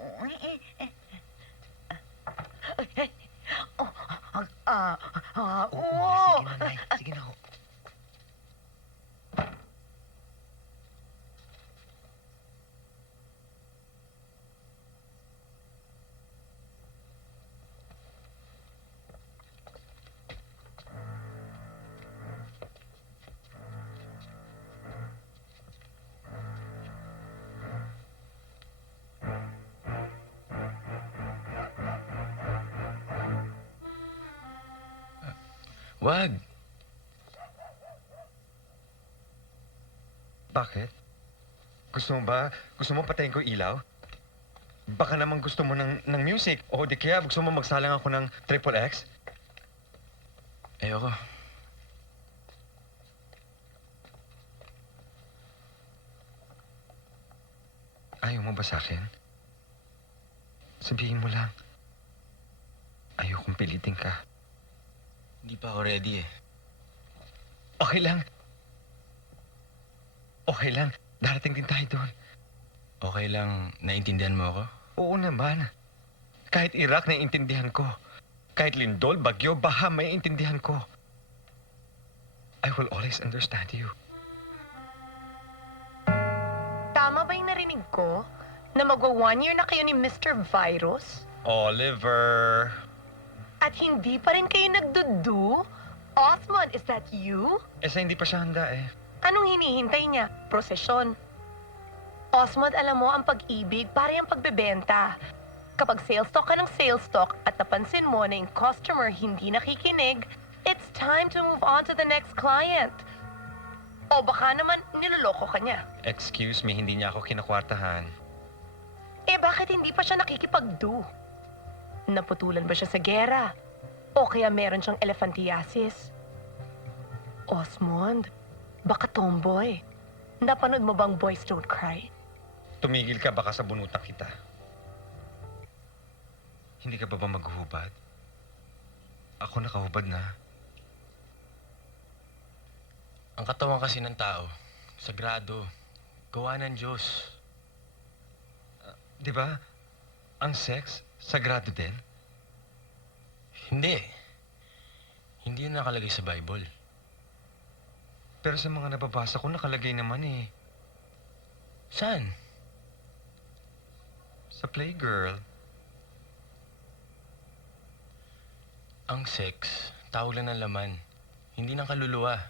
Oo. Sige na, Nay. Sige na ho. Wag. Bakit? Gusto mo patayin ko ilaw? Baka naman gusto mo ng music. O di kaya gusto mo magsalang ako ng Triple X? Ayoko. Ayaw mo ba sa akin? Sabihin mo lang. Ayokong pilitin ka. Hindi pa ako ready eh. Okay lang. Okay lang. Darating din tayo doon. Okay lang, naiintindihan mo ako? Oo naman. Kahit Iraq, naiintindihan ko. Kahit lindol, bagyo, baha, maiintindihan ko. I will always understand you. Tama ba yung narinig ko na magwa 1 year na kayo ni Mr. Virus? Oliver. At hindi pa rin kayo nagdudu? Osmond, is that you? Hindi pa siya handa eh. Anong hinihintay niya? Prosesyon. Osmond, alam mo, ang pag-ibig, para yung pagbebenta. Kapag sales talk ka ng sales talk at napansin mo na yung customer hindi nakikinig, it's time to move on to the next client. O baka naman niloloko ka niya. Excuse me, hindi niya ako kinakwartahan. Bakit hindi pa siya nakikipagdo? Naputulan ba siya sa gera? O kaya meron siyang elephantiasis? Osmond, baka tomboy. Napanood mo bang Boys Don't Cry? Tumigil ka, baka sa bunutan kita. Hindi ka ba maghuhubad? Ako nakahubad na. Ang katawan kasi ng tao, sagrado, gawa ng Diyos. Di ba? Ang sex, sagrado din. Hindi. Hindi yun nakalagay sa Bible. Pero sa mga nababasa ko, nakalagay naman eh. Saan? Sa Playgirl. Ang sex, tawag lang ng laman. Hindi ng kaluluwa.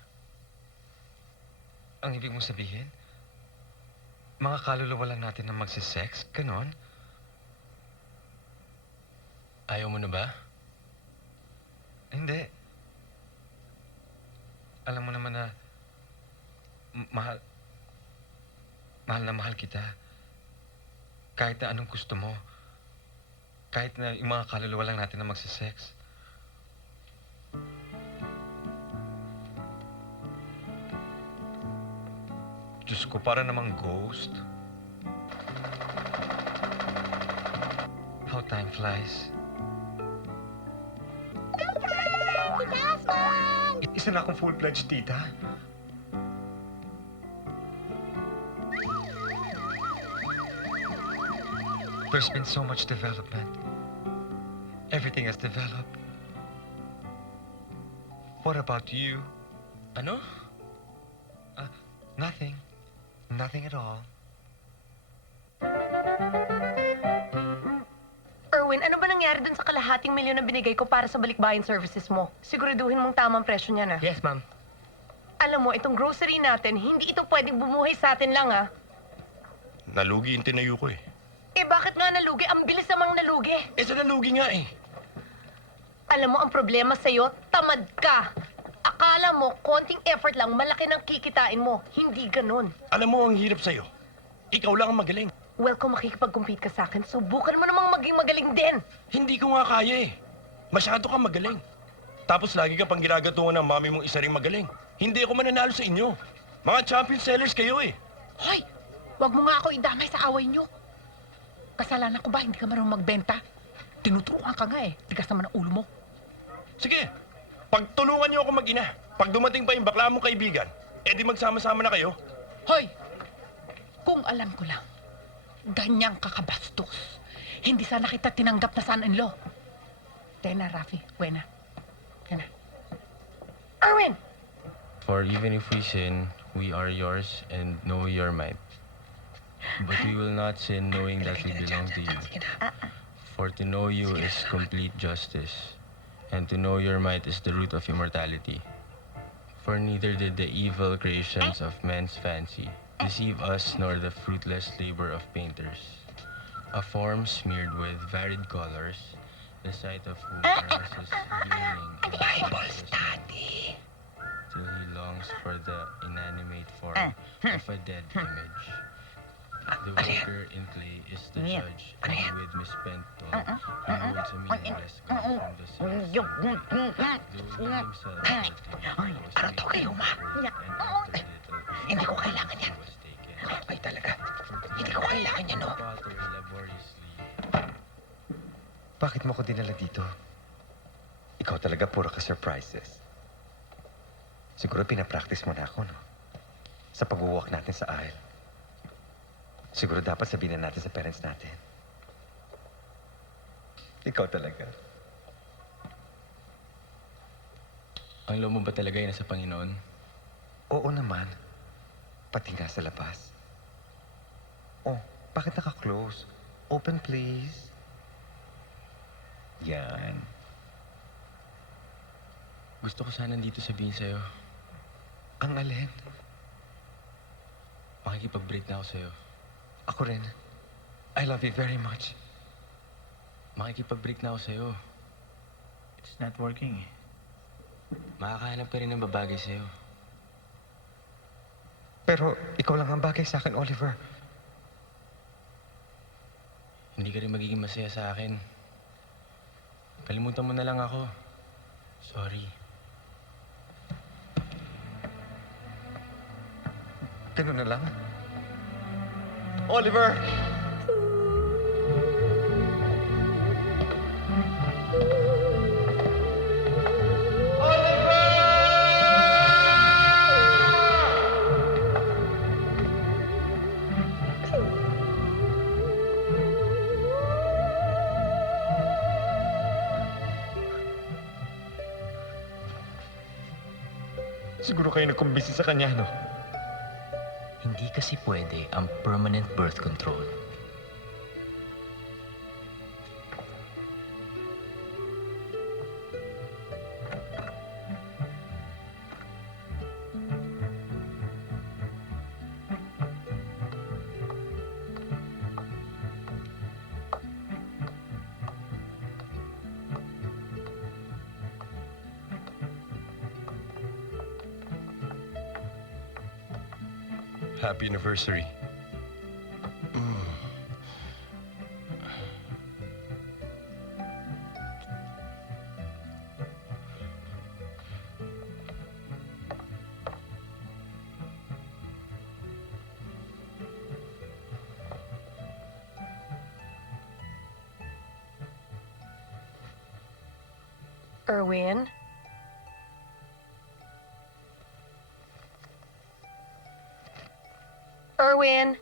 Ang ibig mong sabihin? Mga kaluluwa lang natin na magsisex? Ganon? Ayaw mo na ba? Hindi. Alam mo naman na mahal na mahal kita. Kahit na anong gusto mo. Kahit na yung mga kaluluwa lang natin na magsisex. Diyos ko, para namang ghost. How time flies. Tita Osmond! Isa na akong full-fledged tita. There's been so much development. Everything has developed. What about you? Ano? Nothing. Nothing at all. Erwin, ano ba nangyari dun sa kalahating milyon na binigay ko para sa balikbayan services mo? Siguraduhin mong tamang presyo niya na. Yes, ma'am. Alam mo, itong grocery natin, hindi ito pwedeng bumuhay sa atin lang, ah. Nalugi yung tinayo ko eh. Eh, bakit nga nalugi? Ang bilis namang nalugi. Eh, sa nalugi nga eh. Alam mo, ang problema sa'yo, tamad ka. Akala mo, konting effort lang, malaki ng kikitain mo. Hindi ganun. Alam mo, ang hirap sa'yo. Ikaw lang ang magaling. Well, kung makikipag-compete ka sa akin, subukan mo namang maging magaling din. Hindi ko nga kaya eh. Masyado kang magaling. Tapos lagi ka pang ginagatungan ng mami mong isa ring magaling. Hindi ako mananalo sa inyo. Mga champion sellers kayo eh. Hoy! Huwag mo nga ako idamay sa away nyo. Kasalanan ko ba hindi ka marunong magbenta? Tinuturuan ka nga eh. Tigas naman ang ulo mo. Sige, pagtulungan niyo ako mag-ina. Pag dumating pa yung bakla mong kaibigan, edi magsama-sama na kayo. Hoy! Kung alam ko lang, ganyang kakabastos. Hindi sana kita tinanggap na son-in-law. Tena, Rafi. Buena. Tena. Erwin! For even if we sin, we are yours and know your might. But we will not sin knowing that we belong to you. For to know you is complete justice, and to know your might is the root of immortality. For neither did the evil creations of men's fancy deceive us nor the fruitless labor of painters. A form smeared with varied colors, the sight of whom arouses yearning and Bible study, till he longs for the inanimate form of a dead image. The worker in clay is the judge, and with misspent toil, he holds a meaningless God from the sun's ray. The world himself that he was made in earth, and after little, Hindi ko kailangan yan. was taken. Ay talaga. Hindi ko kailangan yan, no? Potter laboriously. Bakit mo ko dinala dito? Ikaw talaga puro ka surprises. Siguro pinapractice mo na ako, no? Sa pag-walk natin sa aisle. Siguro dapat sabihin na natin sa parents natin. Ikaw talaga. Ang loob mo ba talaga yun sa Panginoon? Oo naman. Pati nga sa labas. Oh, bakit naka-close? Open, please. Yan. Gusto ko sana dito sabihin sa'yo, Ang alin? makikipag-break na ako sa'yo. Ako rin. I love you very much. Makikipag-break na ako sa'yo. It's not working eh. Makakahanap ka rin ng babagay sa'yo. Pero ikaw lang ang bagay sa akin, Oliver. Hindi ka rin magiging masaya sa akin. Kalimutan mo na lang ako. Sorry. Ganun na lang. Oliver! Siguro kayo nagkumbisi sa kanya, no? Hindi kasi pwede ang permanent birth control. Happy anniversary. Erwin? Erwin?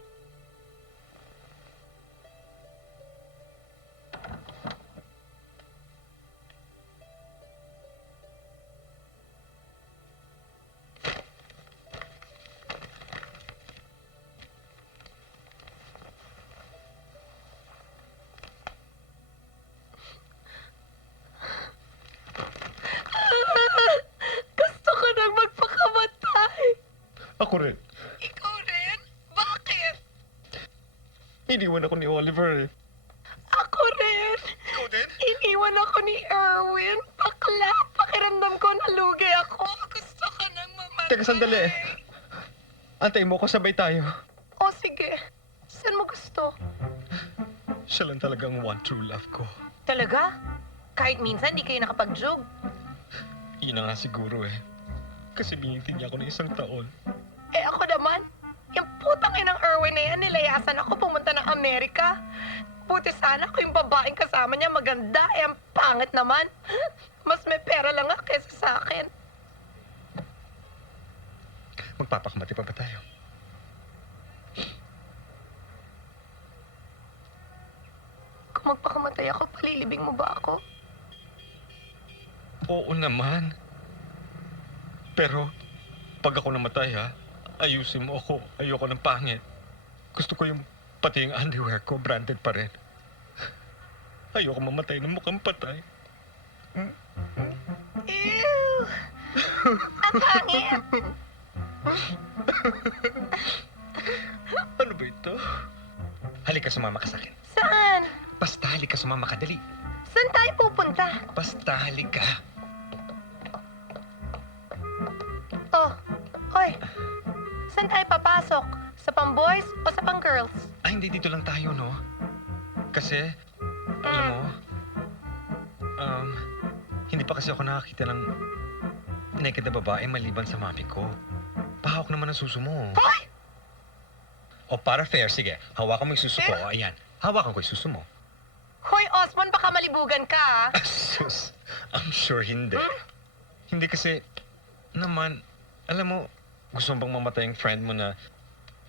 Gusto ko nang magpakamatay. Ako rin. Ikaw rin? Bakit? Iniwan ako ni Oliver eh. Ako rin. Ikaw din? Iniwan ako ni Erwin. Bakla, pakiramdam ko nalugay ako. Gusto ko nang mamatay. Teka, sandali. Antayin mo ko, sabay tayo. O sige, saan mo gusto? Siya lang talagang one true love ko. Talaga? Kahit minsan di kayo nakapag-jog. Yun na nga siguro eh. Kasi binigyan niya ako ng 1 taon. Eh ako naman, yung putang inang Erwin na yan, nilayasan ako pumunta ng Amerika. Buti sana ko yung babaeng kasama niya maganda, eh ang pangit naman. Mas may pera lang nga kaysa sa akin. Magpapakamati pa ba tayo? Kung magpakamatay ako, palilibing mo ba ako? Oo naman. Pero, pag ako namatay ha, ayusin mo ako. Ayoko ng pangit. Gusto ko yung pati yung underwear ko, branded pa rin. Ayoko mamatay ng mukhang patay. Ew! Ang pangit! Ano ba ito? Halika, sumama ka sa akin. Saan? Basta halika, sumama ka, dali. Saan tayo pupunta? Basta halika. Oh, oy. Saan tayo papasok? Sa pang-boys o sa pang-girls? Ay, hindi dito lang tayo, no? Kasi, alam mo, hindi pa kasi ako nakakita ng naked na babae maliban sa mami ko. Pahawak naman ang suso mo. Hoy! O para fair, sige. Hawakan mo yung suso ko. Ayan. Hawakan ko yung suso mo. Hoy, Osmond, baka malibugan ka, ah. Sus, I'm sure hindi. Hindi kasi, naman, alam mo, gusto mo bang mamatay yung friend mo na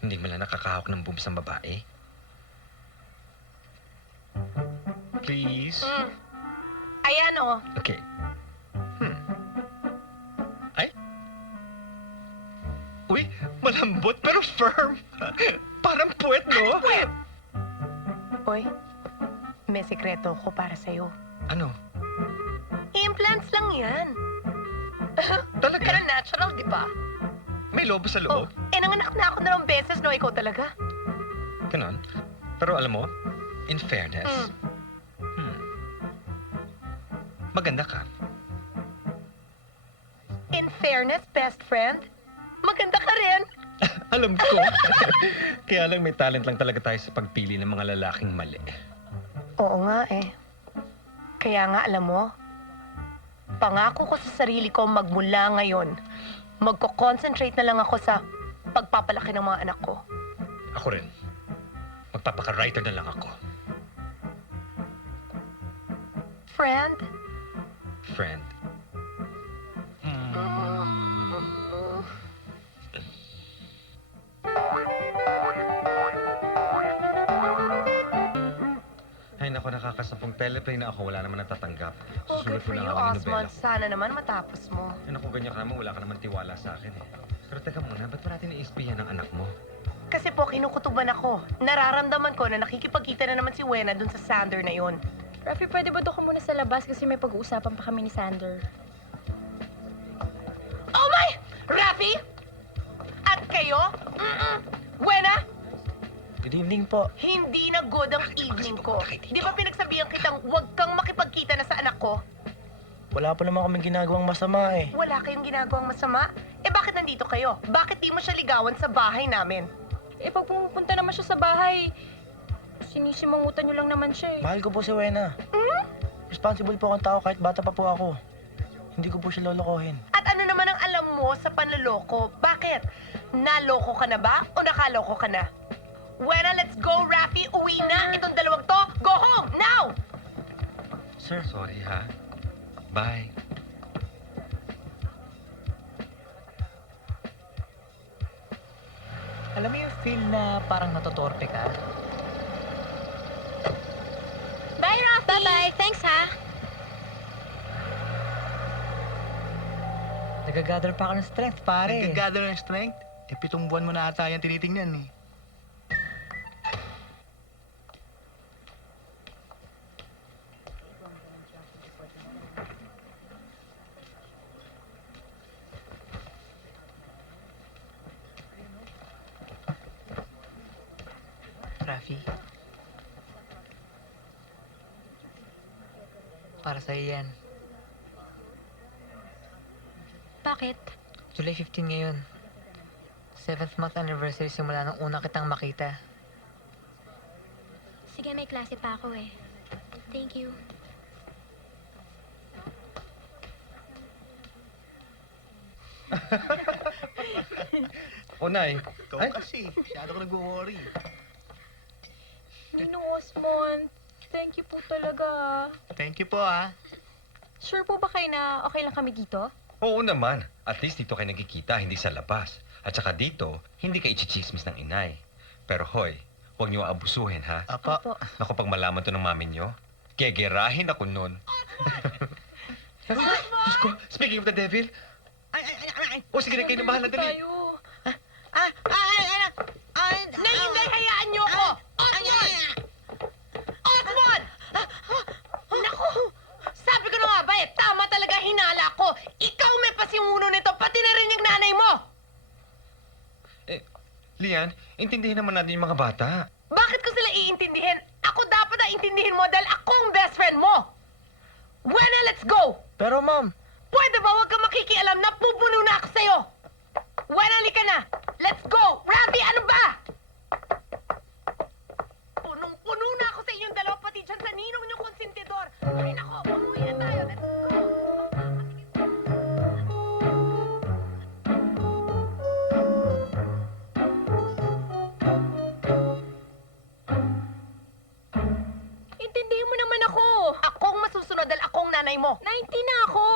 hindi mo lang nakakahawak ng boobs ng babae? Please? Ayan, oh. Okay. Ay? Uy, malambot pero firm. Parang puwet, no? Hoy, may sekreto ko para sa'yo. Ano? Implants lang yan. Talaga? Pero natural, di ba? May lobo sa Oh, loob? nanganak na ako 2 beses, no? Ikaw talaga. Ganon. Pero alam mo, in fairness, maganda ka. In fairness, best friend, maganda ka rin. Alam ko. Kaya lang may talent lang talaga tayo sa pagpili ng mga lalaking mali. Oo nga, eh. Kaya nga, alam mo, pangako ko sa sarili ko magmula ngayon, magko-concentrate na lang ako sa pagpapalaki ng mga anak ko. Ako rin. Magpapaka-writer na lang ako. Friend? Friend. Ay, naku, nakakasapong teleplay na ako. Wala naman natatanggap. Okay Susunod for ko na you, ang aking nobela. Osmond. Sana naman matapos mo. Ay, naku, ganyan ka naman. Wala ka naman tiwala sa akin eh. Pero teka muna, ba't pa natin i-espiyan ang anak mo? Kasi po, kinukutuban ako. Nararamdaman ko na nakikipagkita na naman si Wena dun sa Sander na yon. Rafi, pwede ba doon ka muna sa labas kasi may pag-uusapan pa kami ni Sander? Oh my! Rafi! At kayo? Wena? Good evening po. Hindi na good ang evening ko. Di ba pinagsabihan kitang huwag kang makipagkita na sa anak ko? Wala pa naman kaming ginagawang masama eh. Wala kayong ginagawang masama? Eh bakit nandito kayo? Bakit di mo siya ligawan sa bahay namin? Eh, pag pumupunta naman siya sa bahay, sinisimangutan niyo lang naman siya eh. Mahal ko po si Wena. Responsible po akong tao kahit bata pa po ako. Hindi ko po siya lolokohin. At ano naman ang alam mo sa panloloko? Bakit? Naloko ka na ba o nakaloko ka na? Wena, let's go, Rafi! Uwi na! Itong dalawang to! Go home! Now! Sir, sorry ha. Bye. Alam mo yung feel na parang natotorpe ka? Bye, Rafi! Bye-bye. Thanks, ha? Nagagather pa ka ng strength, pare. Nag-gather ng strength? Eh, 7 buwan mo na ata yan tinitingnan eh. Rafi. Para sa'yo yan. Bakit? July 15 ngayon. 7th month anniversary simula nung una kitang makita. Sige, may klase pa ako eh. Thank you. Nay. Ay, kasi, masyado ko nag-worry. Ninong Osmond, thank you po talaga. Thank you po, ah. Sure po ba kayo na okay lang kami dito? oo naman. At least dito kayo nagkikita, hindi sa labas. At saka dito, hindi kayo ichichismis ng inay. Pero hoy, huwag niyo abusuhin, ha? Apa. Opo. Naku, pag malaman to ng mami niyo, gegerahin ako nun. Diyos ko, speaking of the devil, o sige na kayo na bahala, dali. Tayo. Nay, hindi! Hayaan niyo ako! Osmond! Osmond! Naku! Sabi ko na nga ba tama talaga hinala ko. Ikaw may pasimuno nito, pati na rin yung nanay mo! Lian, intindihin naman natin yung mga bata. Bakit ko sila iintindihin? Ako dapat na intindihin mo dahil ako ang best friend mo! Wena, let's go! Pero ma'am, Pwede ba huwag kang makikialam na pupuno na ako sa'yo? Wena, halika na! Let's go! Ravi, ano ba? Punong-puno na ako sa inyong dalawa pati dyan sa ninong niyong konsentidor. Ay nako, umuwi na tayo. Let's go! Intindihin mo naman ako. Akong masusunod dahil akong nanay mo. 19 na ako.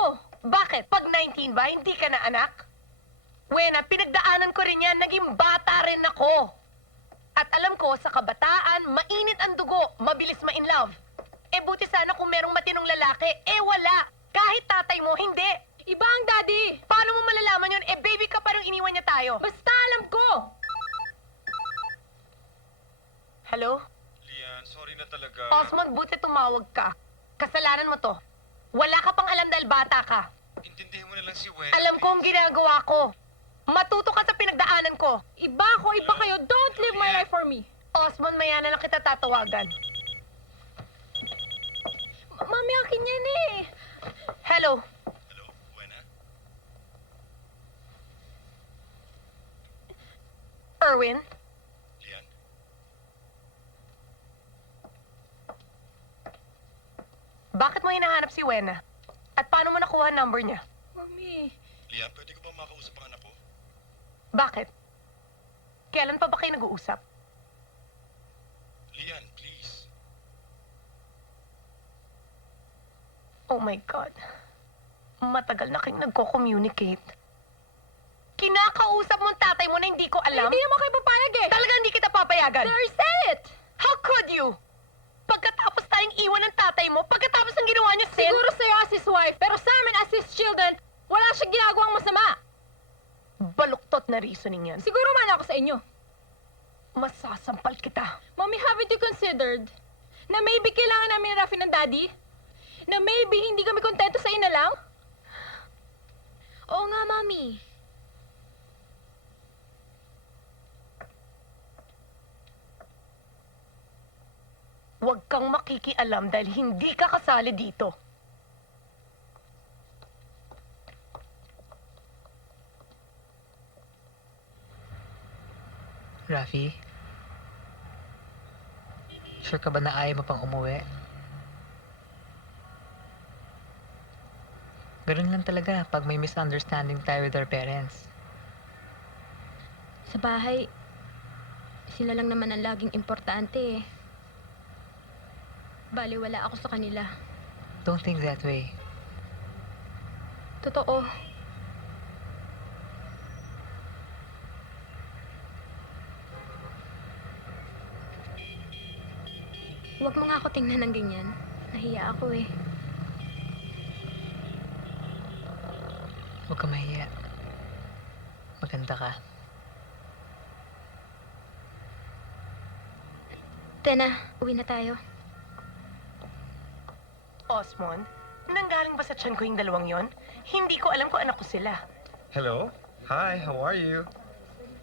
Bakit? Pag 19 ba, hindi ka na anak? Wena, pinagdaanan ko rin yan. Naging bata rin ako. At alam ko, sa kabataan, mainit ang dugo, mabilis ma-inlove. Buti sana kung merong matinong lalaki. Wala. Kahit tatay mo, hindi. Iba ang daddy. Paano mo malalaman yun? Baby ka pa nung iniwan niya tayo. Basta alam ko. Hello? Lian, sorry na talaga. Osmond, buti tumawag ka. Kasalanan mo to. Wala ka pang alam dahil bata ka. Intindihin mo na lang si Wen. Alam ko ang ginagawa ko. Matuto ka sa pinagdaanan ko. Iba ako, iba kayo. Don't live my life for me. Osmond, maya na lang kita tatawagan. Mami, akin yan eh. Hello? Hello, Buena? Erwin? Lian? Bakit mo hinahanap si Wena? At paano mo nakuha ang number niya? Mami. Lian, pwede ko bang makausap ang anak ko? Bakit? Kailan pa ba kayo nag-uusap? Lian, please. Oh my God. Matagal na kayong nagko-communicate. Kinakausap mo ang tatay mo na hindi ko alam? Hindi naman kayo papayag eh. Talaga hindi kita papayagan? There, say it. How could you? Pagkatapos tayong iwan ng tatay mo, pagkatapos ng ginawa niyo sin... Siguro sa'yo as his wife, pero sa amin as his children, wala siyang ginagawang masama. Baluktot na reasoning yan. Siguro man ako sa inyo. Masasampal kita. Mommy, haven't you considered na maybe kailangan namin ni Rafi ng daddy? Na maybe hindi kami kontento sa ina lang? Oo nga, Mommy. Huwag kang makikialam dahil hindi ka kasali dito. Rafi, sure ka ba na ayaw mo pang umuwi? Ganun lang talaga pag may misunderstanding tayo with our parents. Sa bahay, sila lang naman ang laging importante eh. Baliwala ako sa kanila. Don't think that way. Totoo. Huwag mo nga ako tingnan ng ganyan. Nahiya ako eh. Huwag ka mahiya. Maganda ka. Tena, uwi na tayo. Osmond, nanggaling ba sa tiyan ko yung dalawang yon? Hindi ko alam kung anak ko sila. Hello? Hi, how are you?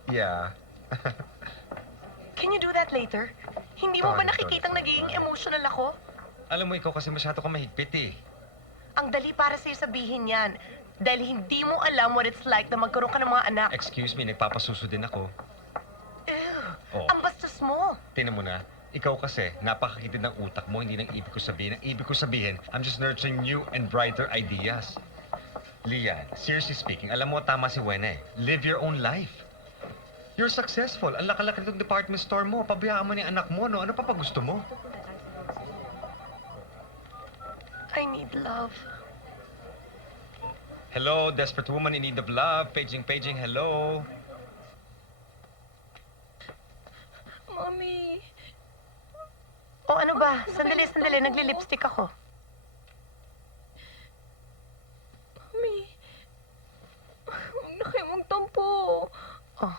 Yeah. Can you do that later? Hindi mo ba Sorry, nakikitang sorry. nagiging emotional ako? Alam mo, ikaw kasi masyado ka mahigpit eh. Ang dali para sa'yo sabihin yan. Dahil hindi mo alam what it's like na magkaroon ka ng mga anak. Excuse me, nagpapasuso din ako. Ew, Oh. ang bastos mo. Tingnan mo na, ikaw kasi, napakakitid ng utak mo, hindi nang ibig ko sabihin. Ang ibig ko sabihin, I'm just nurturing new and brighter ideas. Lian, seriously speaking, alam mo, tama si Wena eh. Live your own life. You're successful. Ang laki-laki nitong department store mo. Pabayaan mo ni anak mo, no? Ano pa gusto mo? I need love. Hello, desperate woman in need of love. Paging, hello. Mommy. O ano ba? Sandali, nagli-lipstick ako. Mommy. Huwag na kayo magtampo. Oh,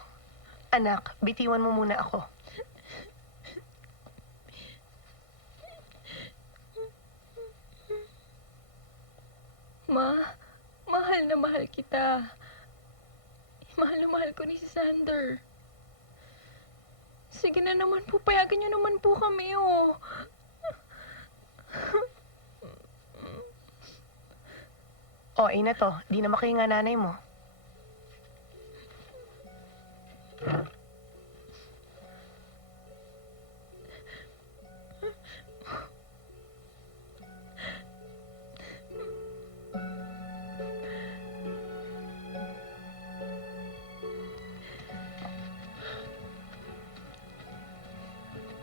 anak, bitiwan mo muna ako. Ma, mahal na mahal kita. Mahal na mahal ko ni si Sander. Sige na naman po, payagan niyo naman po kami, oh. O, ina to. Di na makahinga nanay mo.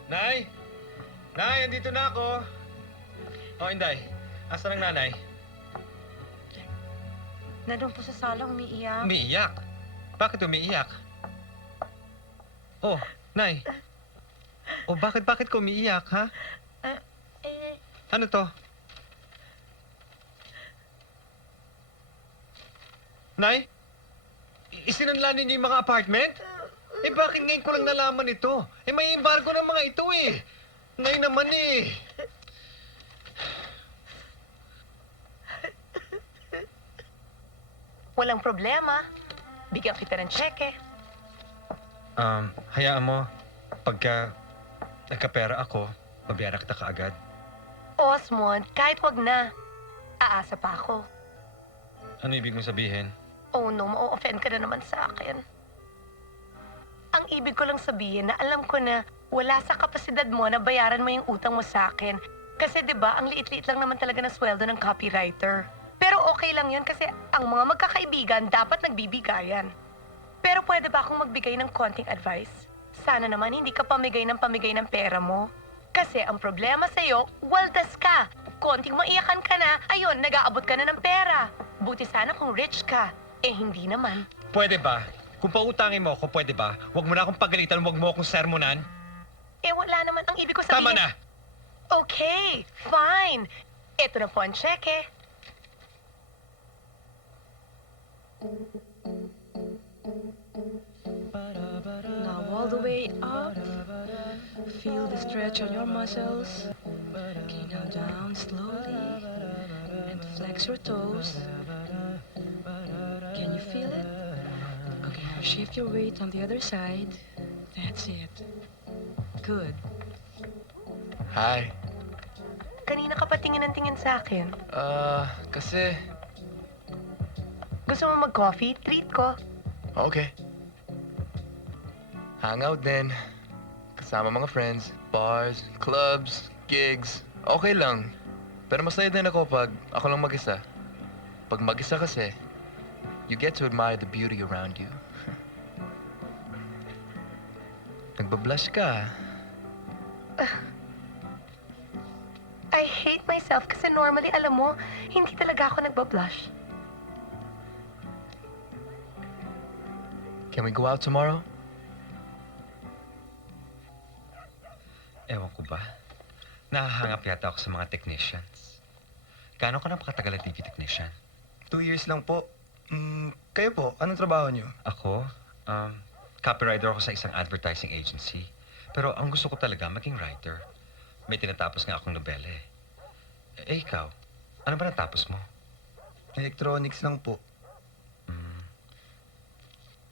Nay! Nay, andito na ako. Oh, Inday. Asan ang nanay? Nandun po sa sala, umiiyak. Umiiyak. Bakit umiiyak? Oh, Nay. Oh, bakit ka umiiyak, ha? Ano to? Nay? Isinanla ninyo yung mga apartment? Eh, bakit ngayon ko lang nalaman ito? Eh, may embargo ng mga ito eh. Ngayon naman eh. Walang problema. Bigyan kita ng tseke. Hayaan mo. Pagka nagkapera ako, babayaran kita kaagad. Osmond, kahit wag na. Aasa pa ako. Ano ibig mong sabihin? Oh no, ma-offend ka na naman sa akin. Ang ibig ko lang sabihin na alam ko na wala sa kapasidad mo na bayaran mo yung utang mo sa akin. Kasi 'di ba, ang liit-liit lang naman talaga ng sweldo ng copywriter. Pero okay lang 'yun kasi ang mga magkakaibigan dapat nagbibigayan. Pero pwede ba akong magbigay ng konting advice? Sana naman hindi ka pamigay ng pera mo. Kasi ang problema sa'yo, waldas ka. Konting maiyakan ka na, ayun, nag-aabot ka na ng pera. Buti sana kung rich ka. Eh, hindi naman. Pwede ba? Kung pautangin mo ako, pwede ba? Huwag mo na akong pagalitan, huwag mo akong sermonan. Eh, wala naman ang ibig ko sabihin. Tama na! Okay, fine. Ito na po ang cheque. Now all the way up. Feel the stretch on your muscles. Okay, now down slowly. And flex your toes. Can you feel it? Okay, now shift your weight on the other side. That's it. Good. Hi. Kanina ka pa tingin ng tingin sa akin. Kasi... Gusto mo mag-coffee? Treat ko. Okay. Hangout din. Kasama mga friends, bars, clubs, gigs. Okay lang. Pero masaya din ako pag ako lang mag-isa. Pag mag-isa kasi, you get to admire the beauty around you. Nagbablush ka. I hate myself kasi normally, alam mo, hindi talaga ako nagbablush. Can we go out tomorrow? Ewan ko ba? Nahahangap yata ako sa mga technicians. Gaano ka napakatagal na TV technician? 2 years lang po. Kayo po, anong trabaho niyo? Ako, copywriter ako sa isang advertising agency. Pero ang gusto ko talaga, maging writer. May tinatapos nga akong nobela eh. Eh, ikaw, ano ba natapos mo? Electronics lang po.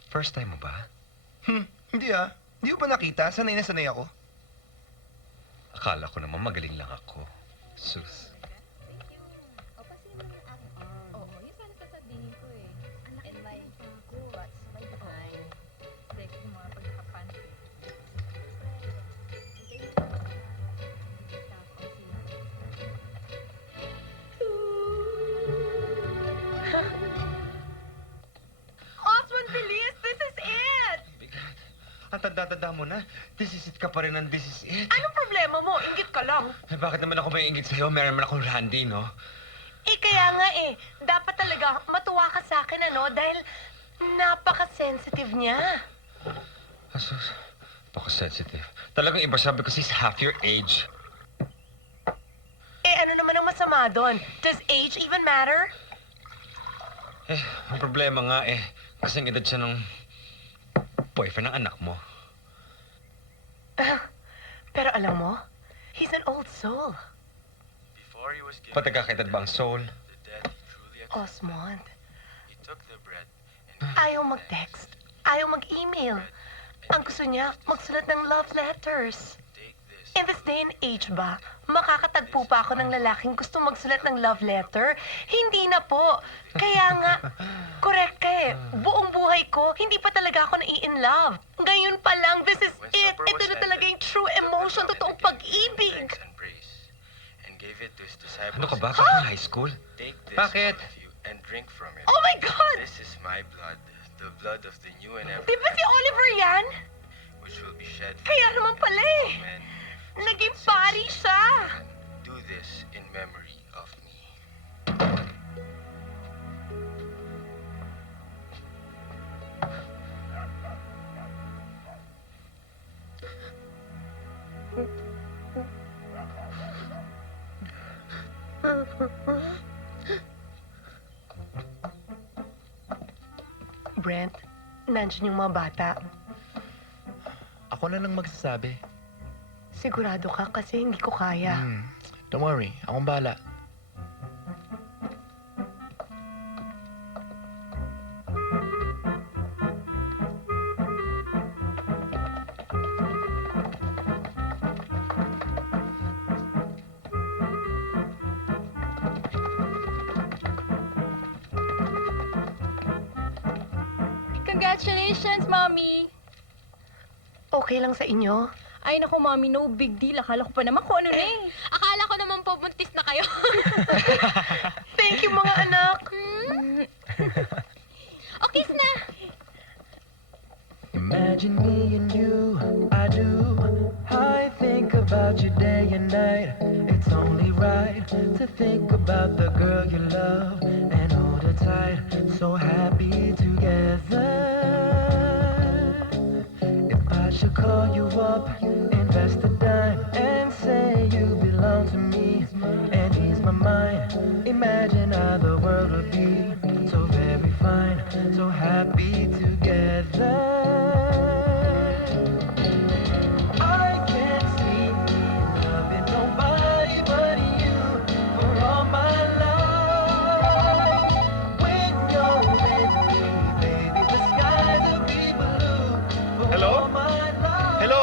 First time mo ba? Hindi ah. Hindi ko pa nakita. Sanay na sanay ako. Akala ko naman magaling lang ako. Sus. Osmond, bilis! This is it! Ang tanda-tanda mo na. This is it ka pa rin ng this is it. Anong problema mo? Ingit ka lang. Eh, bakit naman ako may ingit sa'yo? Meron naman akong Randy, no? Kaya nga dapat talaga matuwa ka sa akin, ano? Dahil napaka-sensitive niya. Asus, napaka-sensitive. Talagang iba sabi ko she's half your age. Ano naman ang masama doon? Does age even matter? Ang problema nga kasing edad siya ng boyfriend ng anak mo. Pero alam mo, he's an old soul. Before he was given Patagkakaedad ba ang soul? the death he truly accepted, Osmond, he took the bread and ayaw mag-text, ayaw mag-email. Ang gusto niya, magsulat ng love letters. take this. In this day and age ba, makakatagpo pa ako ng lalaking gusto magsulat ng love letter? Hindi na po. Kaya nga, correct ka buong buhay ko, hindi pa talaga ako nai-in love. Ngayon pa lang, this is When it. supper Ito was na talaga ended, yung true he took the emotion, cup and totoong gave pag-ibig. thanks and praise, and gave it to his disciples. Ano ka ba? and Kapag high school? said, "Take this, Bakit? all of you, and drink from it. Oh my God! This is my blood, the blood of the new and Di ba si Oliver yan? which will be shed for Kaya you naman and pala all men. Naging pari siya. Do this in memory of me." Brent, nandiyan yung mga bata. Ako na lang magsasabi. Sigurado ka kasi hindi ko kaya. Don't worry, akong bahala. Congratulations, Mommy! Okay lang sa inyo? Ay, naku, Mommy, no big deal. Akala ko pa naman kung ano na eh. Akala ko naman po, buntis na kayo. Thank you, mga anak. O, kiss na! Imagine me and you, I do. I think about you day and night. It's only right to think about the girl you love and hold her tight. So happy together. If I should call you up, invest a dime, and say you belong to me and ease my mind. Imagine how the world would be so very fine, so happy together. I can't see me loving nobody but you for all my life. When you're with me, baby, the skies will be blue for Hello? all my life. Hello?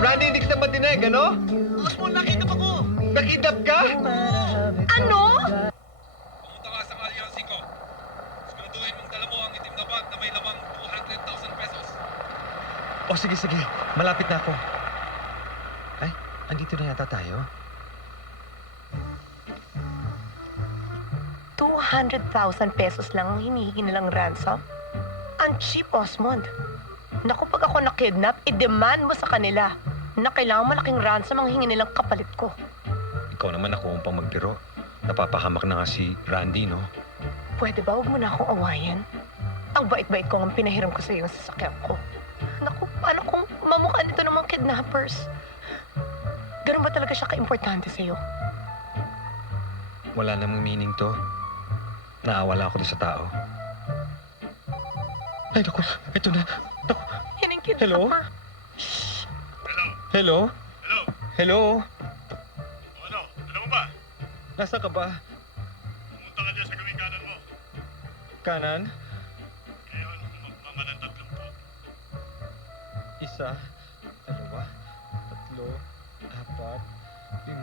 Randy, hindi kita matinig, ano? Osmond, nakita ako. Nakidap ka? Ano? Pumunta ka sa Kalyan 5. Siguraduhin mong dala mo ang itim na bag na may lamang 200,000 pesos. O sige, sige. Malapit na ako. Ay, andito na yata tayo. 200,000 pesos lang ang hinihingi nilang ransom? Ang cheap, Osmond. Naku, pag ako na-kidnap, i-demand mo sa kanila na kailangan malaking ransom ang hingi nilang kapalit ko. Ikaw naman ako ang pang magbiro. Napapahamak na nga si Randy, no? Pwede ba huwag mo na akong awayin? Ang bait-bait ko ang pinahiram ko sa iyo ang sasakyan ko. Naku, paano kung mamukha nito ng mga kidnappers? Ganun ba talaga siya ka-importante sa iyo? Wala namang meaning to. Naawala ako doon sa tao. Ay, naku. Ito na. Naku. Yan ang kidnapper. Hello? Hello? Hello? Hello? O ano? Alam mo ba? Nasa ka ba? Pumunta ka dyan sa gawing kanan mo. Kanan? Ngayon, magmama ng 30. Isa. Dalawa. Tatlo. Apat. 5,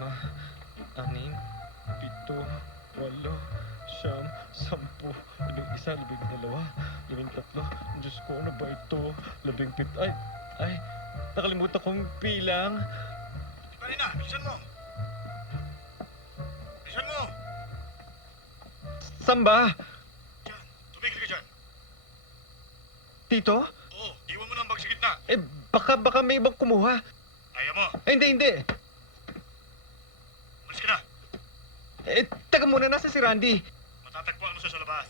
6, 7, 8, 9, 10, 11, 12, 13. Diyos ko, ano ba ito? 17. Ay, nakalimutan kong bilang. Kanina, bilisan mo! Bilisan mo! Saan ba? Diyan, tumigil ka dyan. Dito? Oo, iwan mo na ang bag sa gitna. Eh, baka may ibang kumuha. Ayaw mo, Hindi. umalis ka na. Eh, taga muna, nasa si Randy. Matatagpuan mo siya sa labas.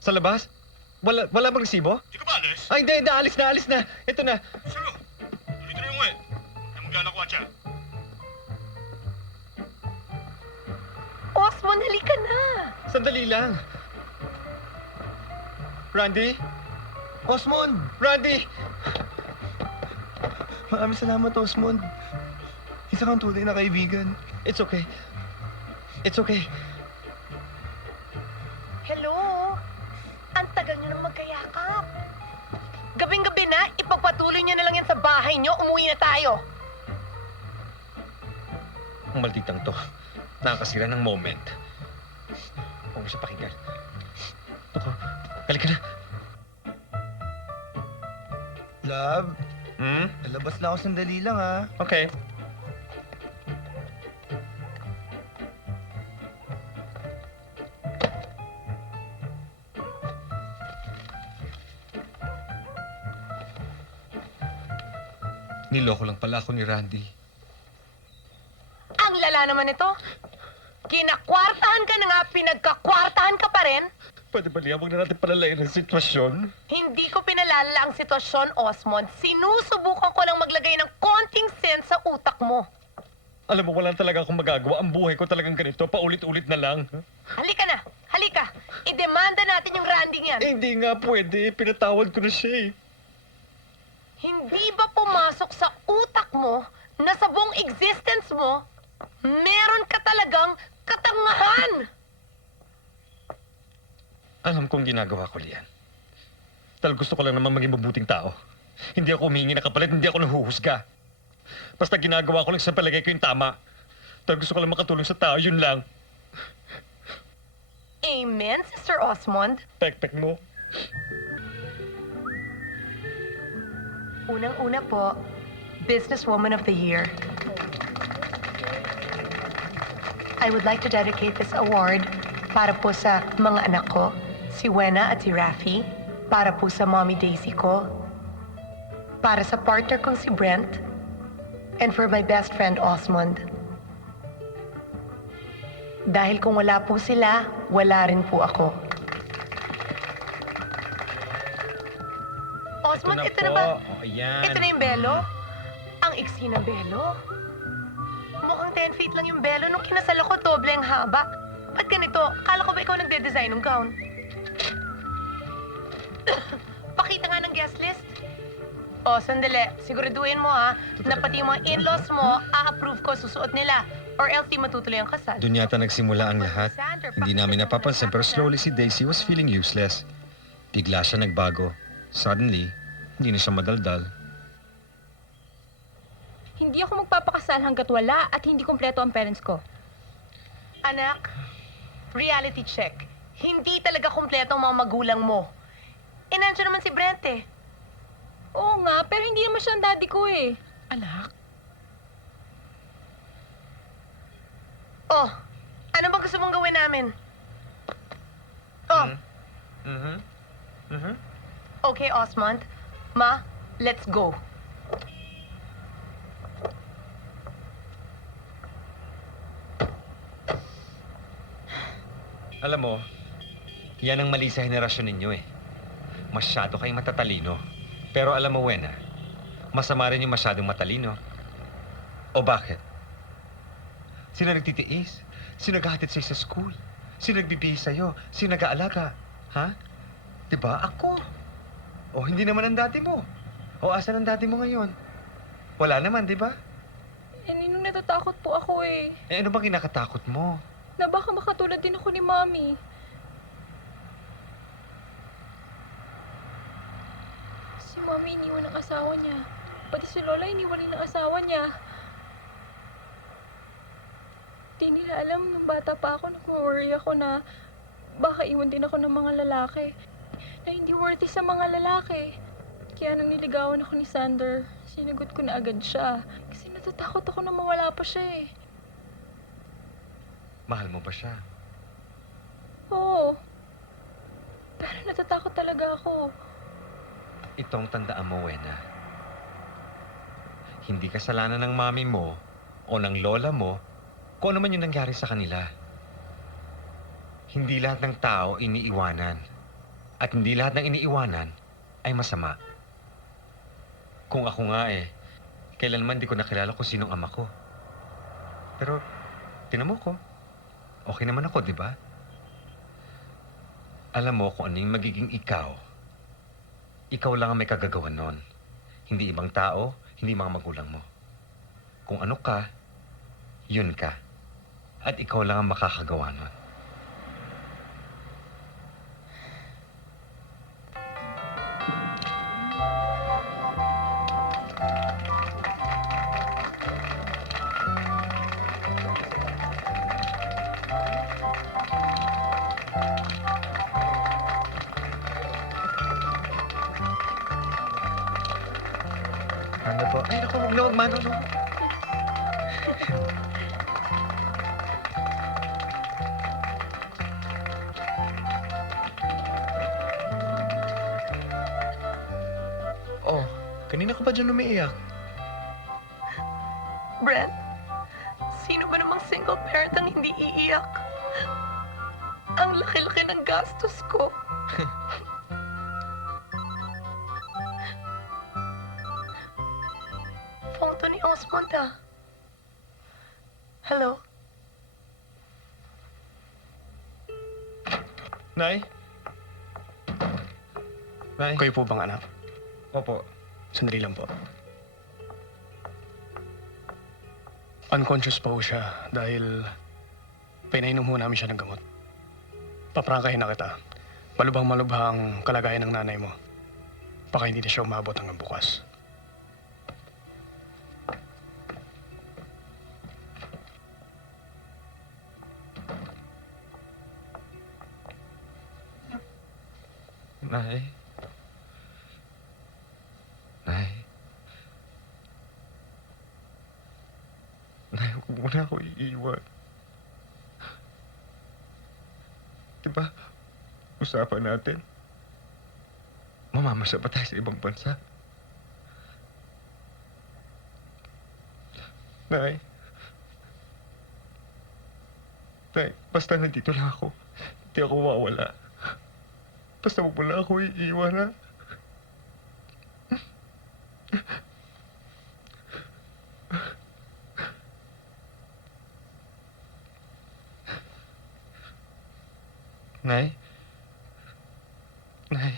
Sa labas? Wala bang resibo? Di ka ba alis? Ay, hindi, alis na. Ito na. Bilisan mo! Tuloy-tuloy yung uwi. Ay maglalakwa siya. Osmond, halika na! Sandali lang. Randy? Osmond! Randy! Maraming salamat, Osmond. Isa kang tunay na kaibigan. It's okay. Hello? Ang tagal nyo nang magkayakap. Gabing-gabi na, ipagpatuloy nyo na lang yan sa bahay nyo. Umuwi na tayo. Ang malditang to. Nakakasira ng moment. Huwag mo siya pakinggan. Ako, halika na. Love, Hmm? lalabas lang ako sandali lang, ha? Okay. Niloko lang pala ako ni Randy. Ang lala naman ito. Kinakwartahan ka na nga, pinagkakwartahan ka pa rin. Pwede ba liya, huwag na natin palalayan ang sitwasyon? Hindi ko pinalala ang sitwasyon, Osmond. Sinusubukan ko lang maglagay ng konting sense sa utak mo. Alam mo, wala talaga akong magagawa. Ang buhay ko talagang ganito, paulit-ulit na lang. Halika na, halika. Idemanda natin yung Randy yan. Eh, hindi nga pwede. Pinatawad ko na siya eh. Hindi ba pumasok sa utak mo na sa buong existence mo, meron ka talagang katangahan? Alam kong ginagawa ko liyan. Dahil gusto ko lang naman maging mabuting tao. Hindi ako humingi na kapalit, hindi ako nahuhusga. Basta ginagawa ko lang sa palagay ko yung tama. Dahil gusto ko lang makatulong sa tao, yun lang. Amen, Sister Osmond. Pek-pek mo. Unang-una po, Businesswoman of the Year. I would like to dedicate this award para po sa mga anak ko, si Wena at si Rafi, para po sa Mommy Daisy ko, para sa partner kong si Brent, and for my best friend Osmond. Dahil kung wala po sila, wala rin po ako. Osmond, ito na ba? Oh, ayan. Ito na yung belo? Ang iksi ng belo? Mukhang 10 feet lang yung belo. Nung kinasal ako, doble ang haba. Ba't ganito? Akala ko ba ikaw nagde-design ng gown? Pakita nga ng guest list. O, sandali. Siguraduhin mo ha, na pati yung mga in-laws mo, a-approve ko susuot nila. Or else di matutuloy ang kasal. Doon yata nagsimula ang lahat. Hindi namin napapansin pero slowly si Daisy was feeling useless. Bigla siya nagbago. Suddenly, hindi na siya madaldal. Hindi ako magpapakasal hanggat wala at hindi kumpleto ang parents ko. Anak, reality check. Hindi talaga kumpleto ang mga magulang mo. Nandiyan naman si Brent eh. Oo nga, pero hindi naman siya ang daddy ko eh. Anak, Oh, ano ba gusto mong gawin namin? Oh, okay, Osmond. Ma, let's go. Alam mo, yan ang mali sa henerasyon ninyo eh. Masyado kayong matatalino. Pero alam mo, Wena, masama rin yung masyadong matalino. O bakit? Sino nagtitiis? Sino naghahatid sa'yo sa school? Sino nagbibihis sa'yo? Sino nag-aalaga? Ha? Diba? Ako. O hindi naman ang dati mo. O asan ang dati mo ngayon? Wala naman, diba? Eh, ninong natatakot po ako eh. Eh ano bang kinakatakot mo? Na baka makatulad din ako ni Mommy. Si Mommy iniwan ng asawa niya. Pati si Lola iniwan rin ng asawa niya. Di nila alam, nung bata pa ako, nag-worry ako na baka iwan din ako ng mga lalaki. Na hindi worthy sa mga lalaki. Kaya nung niligawan ako ni Sander, sinagot ko na agad siya. Kasi natatakot ako na mawala pa siya eh. Mahal mo ba siya? Oo. Pero natatakot talaga ako. Itong tandaan mo, Wena. Hindi kasalanan ng mami mo o ng lola mo kung ano man yung nangyari sa kanila. Hindi lahat ng tao iniiwanan. At hindi lahat ng iniiwanan ay masama. Kung ako nga kailanman di ko nakilala kung sinong ama ko. Pero, tinan mo ko. Okay naman ako, di ba? Alam mo kung ano yung magiging ikaw. Ikaw lang ang may kagagawan nun. Hindi ibang tao, hindi mga magulang mo. Kung ano ka, yun ka. At ikaw lang ang makakagawa nun. Ano po? Ay, naku, huwag na magmano, no? Oh, kanina ka ba dyan umiiyak? Brent, sino ba namang single parent ang hindi iiyak? Ang laki-laki ng gastos ko. Phone to ni Osmond ah. Hello? Nay? Nay? Kayo po bang anak? Opo. Sandali lang po. Unconscious pa ho siya dahil pinainom ho namin siya ng gamot. Paprangkahin na kita. Malubhang malubha ang kalagayan ng nanay mo. Baka hindi na siya umabot hanggang bukas. Nay? Nay? Nay, huwag mo na ako iiwan. Diba, usapan natin. Mamamasa pa tayo sa ibang bansa. Nay? Nay, basta nandito lang ako. Hindi ako mawawala. Basta huwag mo lang ako iiwan, ha? Nay? Nay?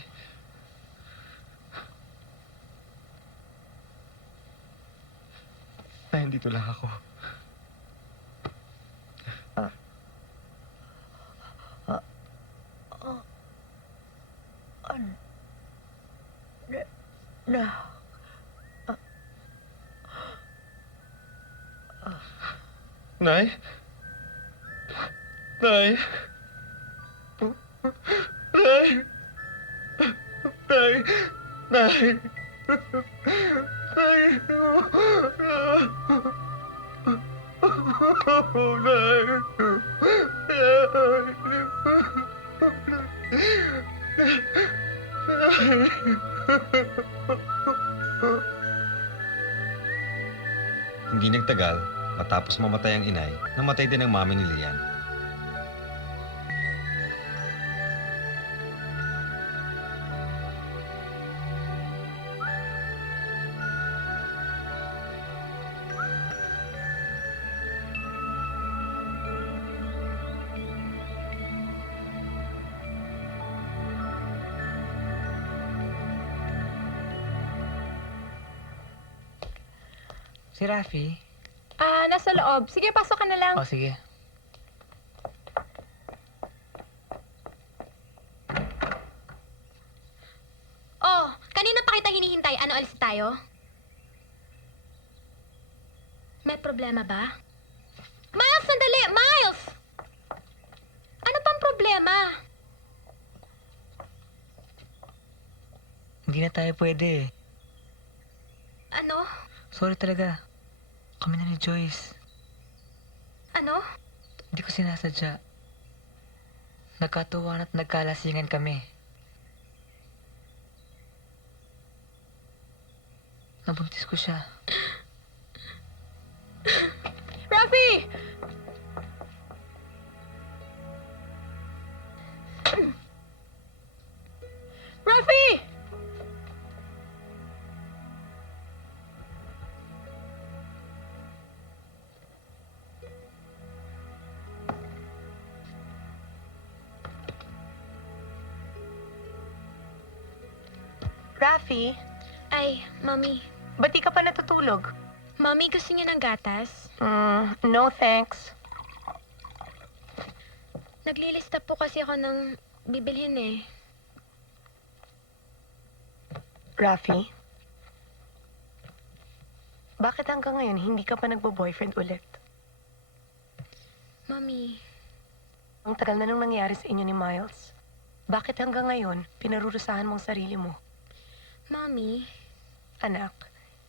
Nay, dito lang ako. Nay? Nay? Nay? Nay? Nay? Nay? Hindi nagtagal, matapos mamatay ang inay, namatay din ang mami ni Lian. Si Rafi? Nasa loob. Sige, pasok ka na lang. O, sige. Oh, kanina pa kita hinihintay. Ano, alis tayo? May problema ba? Miles, sandali! Miles! Ano pang problema? Hindi na tayo pwede. Ano? Sorry talaga. Kami na ni Joyce. Ano? Hindi ko sinasadya. Nagkatuwaan at nagkalasingan kami. Nabuntis ko siya. Rafi! Rafi! Rafi, Ay, Mami. ba't di ka pa natutulog? Mami, gusto niya ng gatas? No thanks. Naglilista po kasi ako ng bibilhin eh. Rafi, bakit hanggang ngayon hindi ka pa nagbo-boyfriend ulit? Mami, Ang tagal na nung nangyari sa inyo ni Miles. Bakit hanggang ngayon pinarurusahan mong sarili mo? Mami, Anak,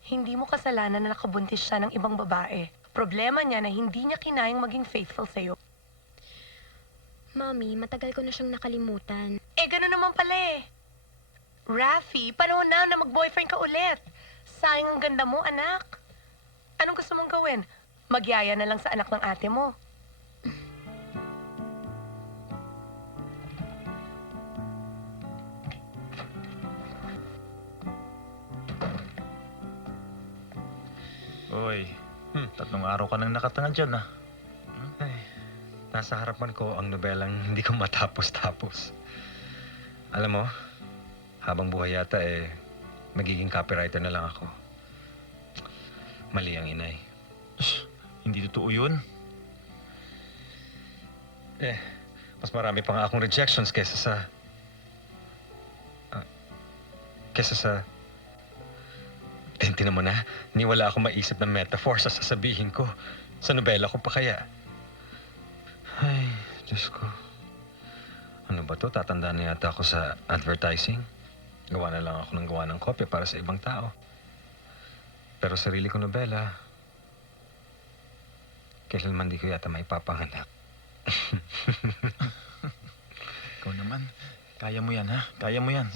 hindi mo kasalanan na nakabuntis siya ng ibang babae. Problema niya na hindi niya kinayang maging faithful sa'yo. Mami, matagal ko na siyang nakalimutan. Eh, gano'n naman pala eh. Rafi, panahon na mag-boyfriend ka ulit. Sayang ang ganda mo, anak. Anong gusto mong gawin? Magyaya na lang sa anak ng ate mo. Uy, 3 araw ka nang nakatanga dyan, ah. Ay, nasa harapan ko ang nobelang hindi ko matapos-tapos. Alam mo, habang buhay yata magiging copywriter na lang ako. Mali ang inay. Hindi totoo yun. Mas marami pa nga akong rejections kesa sa... Tinan mo na, ni wala akong maisip na metaphor sa sasabihin ko. Sa nobela ko pa kaya. Ay, Diyos ko. Ano ba to? Tatandaan na yata ako sa advertising. Gawa na lang ako ng gawa ng kopya para sa ibang tao. Pero sarili ko nobela, kailanman di ko yata maipapanganak. Ikaw naman. Kaya mo yan, ha? Kaya mo yan.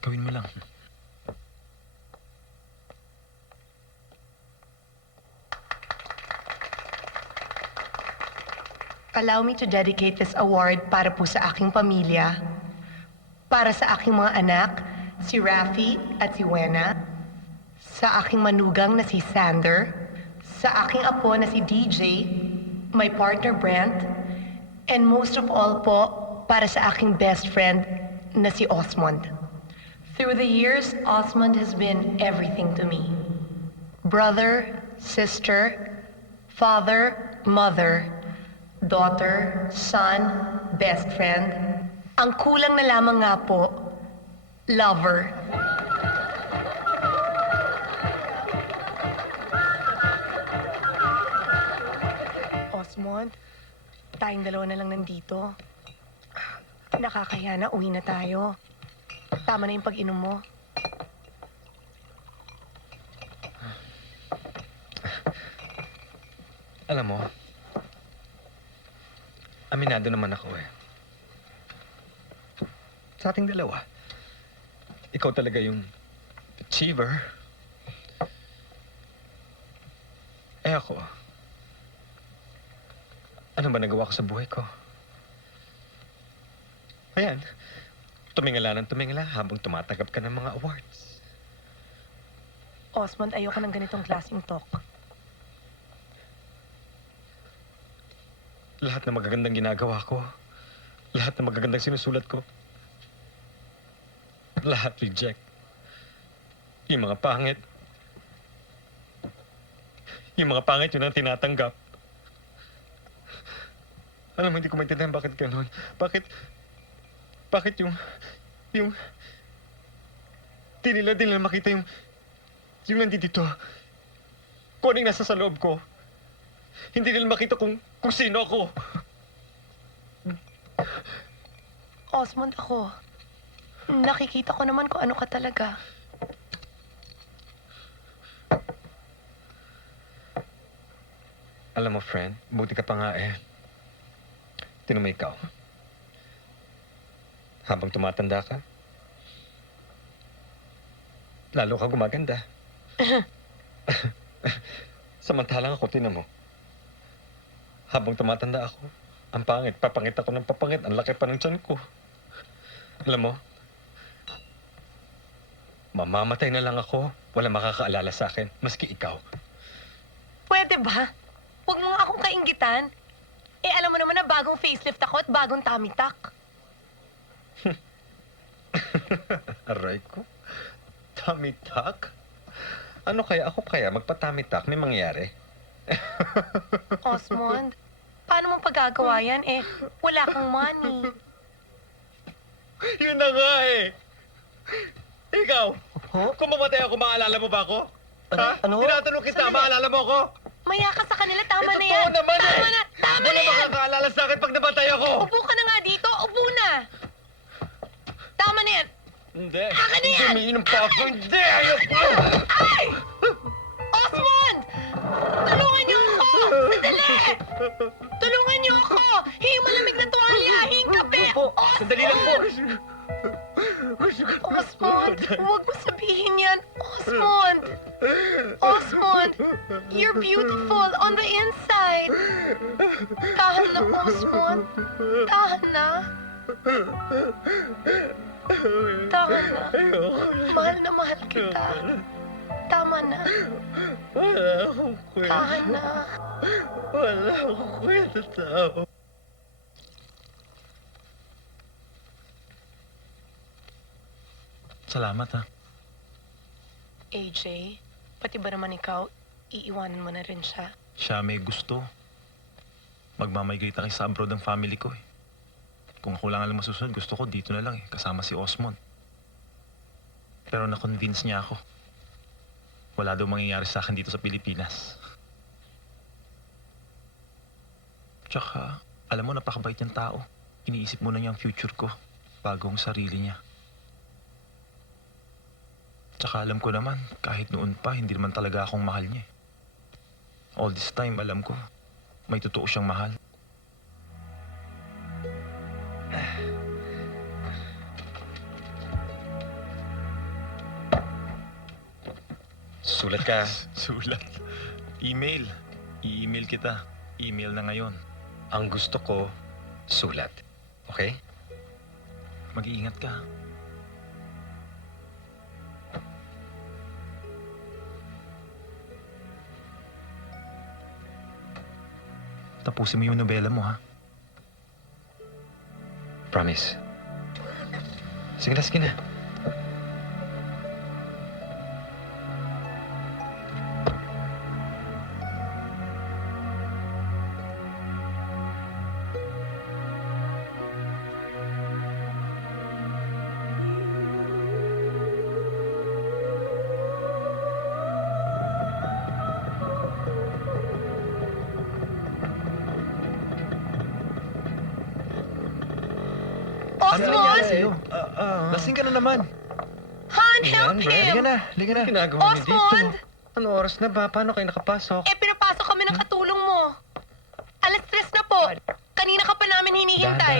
Gawin mo lang. Allow me to dedicate this award para po sa aking pamilya, para sa aking mga anak, si Rafi at si Wena, sa aking manugang na si Sander, sa aking apo na si DJ, my partner Brent, and most of all po, para sa aking best friend na si Osmond. Through the years, Osmond has been everything to me. Brother, sister, father, mother, daughter, son, best friend. Ang kulang na lamang nga po, lover. Osmond, tayong dalawa na lang nandito. Nakakaya na, uwi na tayo. Tama na yung pag-inom mo. Alam mo, aminado naman ako Sa ating dalawa, ikaw talaga yung achiever. Ako, ano ba nagawa ko sa buhay ko? Ayan, tumingala ng tumingala habang tumatanggap ka ng mga awards. Osmond, ayoko ng ganitong klaseng talk. Lahat ng magagandang ginagawa ko, lahat ng magagandang sinusulat ko, lahat reject. Yung mga pangit, yun ang tinatanggap. Alam mo, hindi ko maintindihan bakit ganun. Bakit yung, di nila makita yung nandito. Kung ano yung nasa sa loob ko. Hindi nila makita kung sino ako. Osmond, ako. Nakikita ko naman kung ano ka talaga. Alam mo, friend, buti ka pa nga eh. Tinan mo ikaw. Habang tumatanda ka, lalo ka gumaganda. Samantalang ako, tinan mo. Habang tumatanda ako, ang pangit, papangit ako ng papangit, ang laki pa ng tiyan ko. Alam mo, mamamatay na lang ako, wala makakaalala sa akin, maski ikaw. Pwede ba? Huwag mo nga akong kainggitan. Eh, alam mo naman na bagong facelift ako at bagong tummy tuck. Aray ko. Tummy tuck? Ano kaya ako kaya magpa-tummy tuck may mangyari? Osmond, paano mo pagagawa yan? Eh, wala kang money. Yun na nga eh. Ikaw, kung mamatay ako, maalala mo ba ako? Ha? Ano? Tinatanong kita, maalala mo ako? Maya ka sa kanila, tama Eh, na totoo yan. naman Tama eh. na, tama Wala na yan. makakaalala sa akin pag namatay ako. Upo ka na nga dito, upo na. Tama na yan. Hindi. Akin na yan. Hindi, umiinom pa ako. Hindi, ayoko. Ay! Osmond! Tulungan niyo ako! Sandali! Tulungan niyo ako! Hing malamig na tuwalya! Hing kape! Sandali lang po. Osmond! Huwag mo sabihin yan! Osmond! Osmond! You're beautiful on the inside! Tahan na, Osmond! Tahan na! Tahan na! Mahal na mahal kita! Tama na! Wala akong kwenta. Tahan na! Wala akong kwenta tao. Salamat ha. AJ, pati ba naman ikaw, iiwanan mo na rin siya? Siya may gusto. Magmamigrate na kayo sa abroad ang family ko eh. Kung ako lang alam masusunod, gusto ko dito na lang eh, kasama si Osmond. Pero na-convince niya ako. Wala daw mangyayari sa akin dito sa Pilipinas. Tsaka, alam mo, napakabait niyang tao. Iniisip muna niya ang future ko, bago ang sarili niya. Tsaka alam ko naman, kahit noon pa, hindi naman talaga akong mahal niya. All this time, alam ko, may totoo siyang mahal. Sulat ka. Sulat. Email. I-email kita. Email na ngayon. Ang gusto ko, sulat. Okay? Mag-iingat ka. Tapusin mo yung nobela mo, ha? Promise. Sige na, sige na. Osmond! Lasing ka na naman. Han, help him! na. Ginagawa niyo Osmond! dito. Ano oras na ba? Paano kayo nakapasok? Eh, pinapasok kami ng katulong mo. Alas 3 na po. Kanina ka pa namin hinihintay.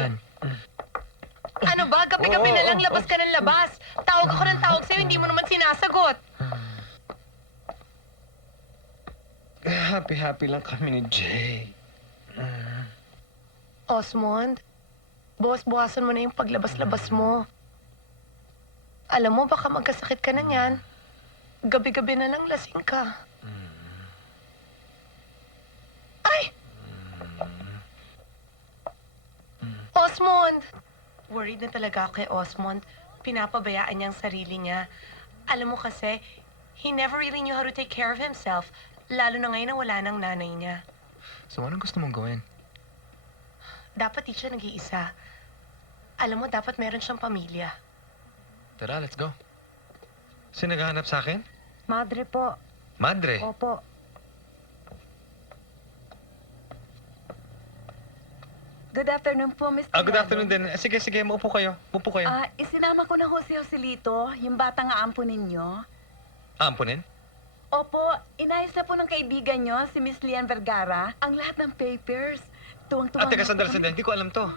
Ano ba? Gabi-gabi na lang, labas ka ng labas. Tawag ako ng tawag sa'yo, hindi mo naman sinasagot. Happy lang kami ni Jay. Osmond, buwas-buwasan mo na yung paglabas-labas mo. Alam mo, baka magkasakit ka na niyan. Gabi-gabi na lang lasing ka. Ay! Osmond! Worried na talaga ako kay Osmond. Pinapabayaan niya ang sarili niya. Alam mo kasi, he never really knew how to take care of himself. Lalo na ngayon na wala ng nanay niya. So, anong gusto mong gawin? Dapat di siya nag-iisa. Alam mo, dapat meron siyang pamilya. Tara, let's go. Sino naghahanap sa akin? Madre po. Madre. Opo. Good afternoon po, Mr. Good afternoon din. Sige, maupo kayo. Upo kayo. Isinama ko na ho si Joselito, yung batang aampo ninyo. Ampunin? Opo, inayos na po ng kaibigan nyo, si Miss Lian Vergara, ang lahat ng papers. Tuwang-tuwang Teka, na po sandali. kami. Hindi ko alam to.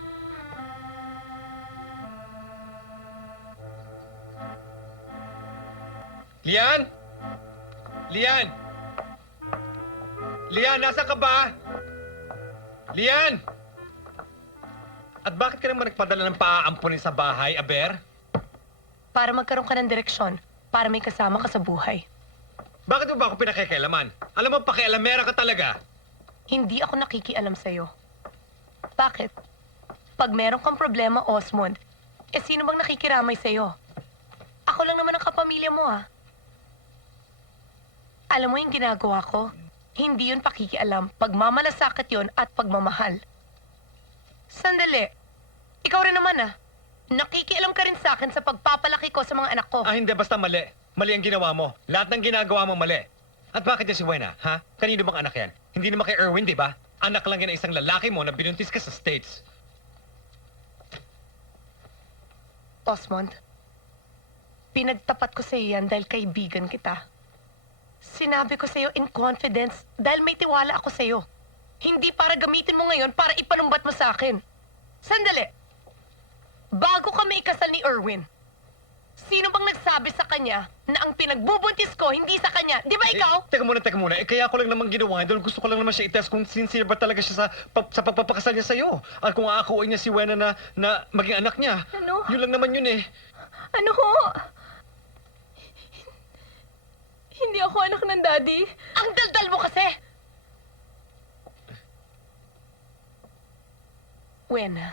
Lian! Lian! Lian, nasa ka ba? Lian! At bakit ka naman nagpadala ng paaampunin sa bahay, Aber? Para magkaroon ka ng direksyon, para may kasama ka sa buhay. Bakit mo ba ako pinakikialaman? Alam mo, pakialamera ka talaga. Hindi ako nakikialam sa'yo. Bakit? Pag meron kang problema, Osmond, sino bang nakikiramay sa'yo? Ako lang naman ang kapamilya mo, ah. Alam mo yung ginagawa ko? Hindi yun pakikialam. Pagmamalasakit yun at pagmamahal. Sandali. Ikaw rin naman, ah. Nakikialam ka rin sa akin sa pagpapalaki ko sa mga anak ko. Hindi. Basta mali. Mali ang ginawa mo. Lahat ng ginagawa mo mali. At bakit yan si Wena, ha? Kanino bang anak yan? Hindi naman kay Erwin, di ba? Anak lang yan ng isang lalaki mo na binuntis ka sa States. Osmond, pinagtapat ko sa iyo yan dahil kaibigan kita. Sinabi ko sa iyo in confidence dahil may tiwala ako sa iyo. Hindi para gamitin mo ngayon para ipanumbat mo sa akin. Sandali. Bago kami ikasal ni Erwin, sino bang nagsabi sa kanya na ang pinagbubuntis ko hindi sa kanya? Di ba ikaw? Teka muna. Kaya ko lang naman ginawa dahil gusto ko lang naman siya i-test kung sincere ba talaga siya sa pagpapakasal niya sa'yo. At kung aakuin niya si Wena na maging anak niya. Ano? Yun lang naman yun eh. Ano ho? Hindi ako anak ng daddy. Ang daldal mo kasi! Wena,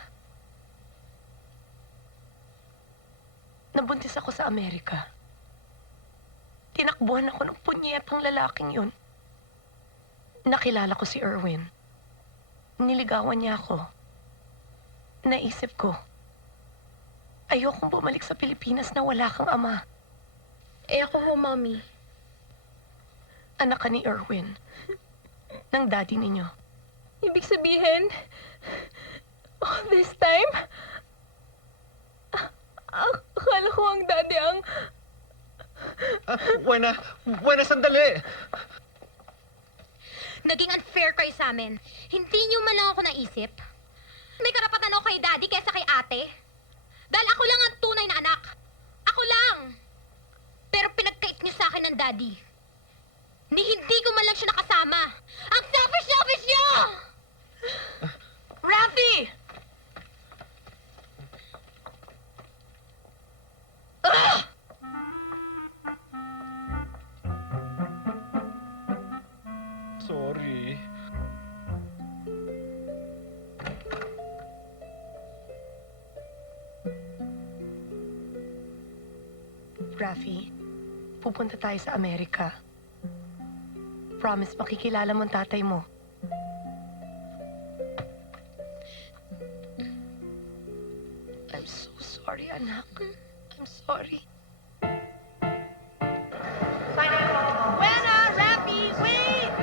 nabuntis ako sa Amerika. Tinakbuhan ako ng punyetang lalaking yun. Nakilala ko si Erwin. Niligawan niya ako. Naisip ko, ayokong bumalik sa Pilipinas na wala kang ama. Ako ho, Mommy. Anak ka ni Erwin. Ng daddy ninyo. Ibig sabihin, all this time, akala ko ang daddy ang... Wena, sandali! Naging unfair kayo sa amin. Hindi niyo man lang ako naisip. May karapatan ako kay daddy kaysa kay ate. Dahil ako lang ang tunay na anak. Ako lang. Pero pinagkait niyo sa akin ng daddy. Ni hindi ko man lang siya nakasama. Ang selfish niyo! Rafi! Ah! Sorry. Rafi, pupunta tayo sa Amerika. Promise, makikilala mo ang tatay mo. I'm so sorry, anak. I'm sorry. Buena, Rafi, wait!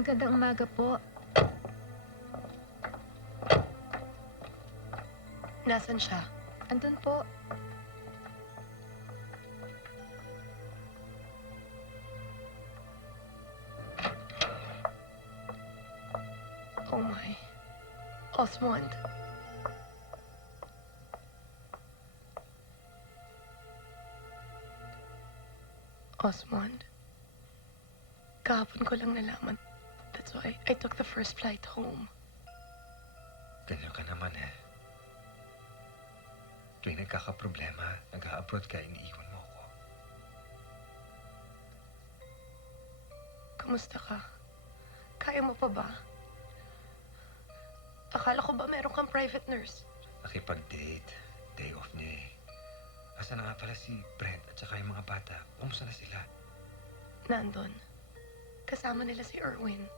Magandang umaga po. Nasaan siya? Andun po. Oh my. Osmond. Osmond. Kahapon ko lang nalaman that That's why I took the first flight home. Ganyan ka naman eh. Tuwing nagkakaproblema, nag-a-abroad ka, iniiwan mo ako. Kamusta ka? Kaya mo pa ba? Akala ko ba meron kang private nurse? Nakipag-date. Day off niya eh. Asa na nga pala si Brent at saka yung mga bata? Kumusta na sila? Nandun. Kasama nila si Erwin.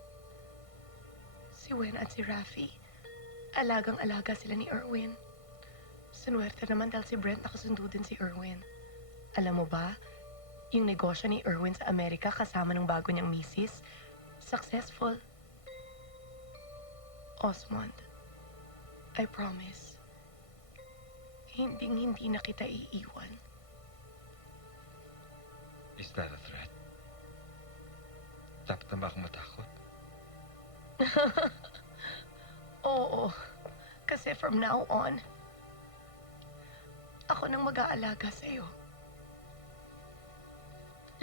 Si Wen at si Rafi. Alagang-alaga sila ni Erwin. Sinuwerte naman dahil si Brent nakasundo din si Erwin. Alam mo ba, yung negosyo ni Erwin sa Amerika kasama ng bago niyang misis, successful. Osmond, I promise, hindi na kita iiwan. Is that a threat? Dapat na ba akong matakot? Oo, kasi from now on, ako nang mag-aalaga sa'yo.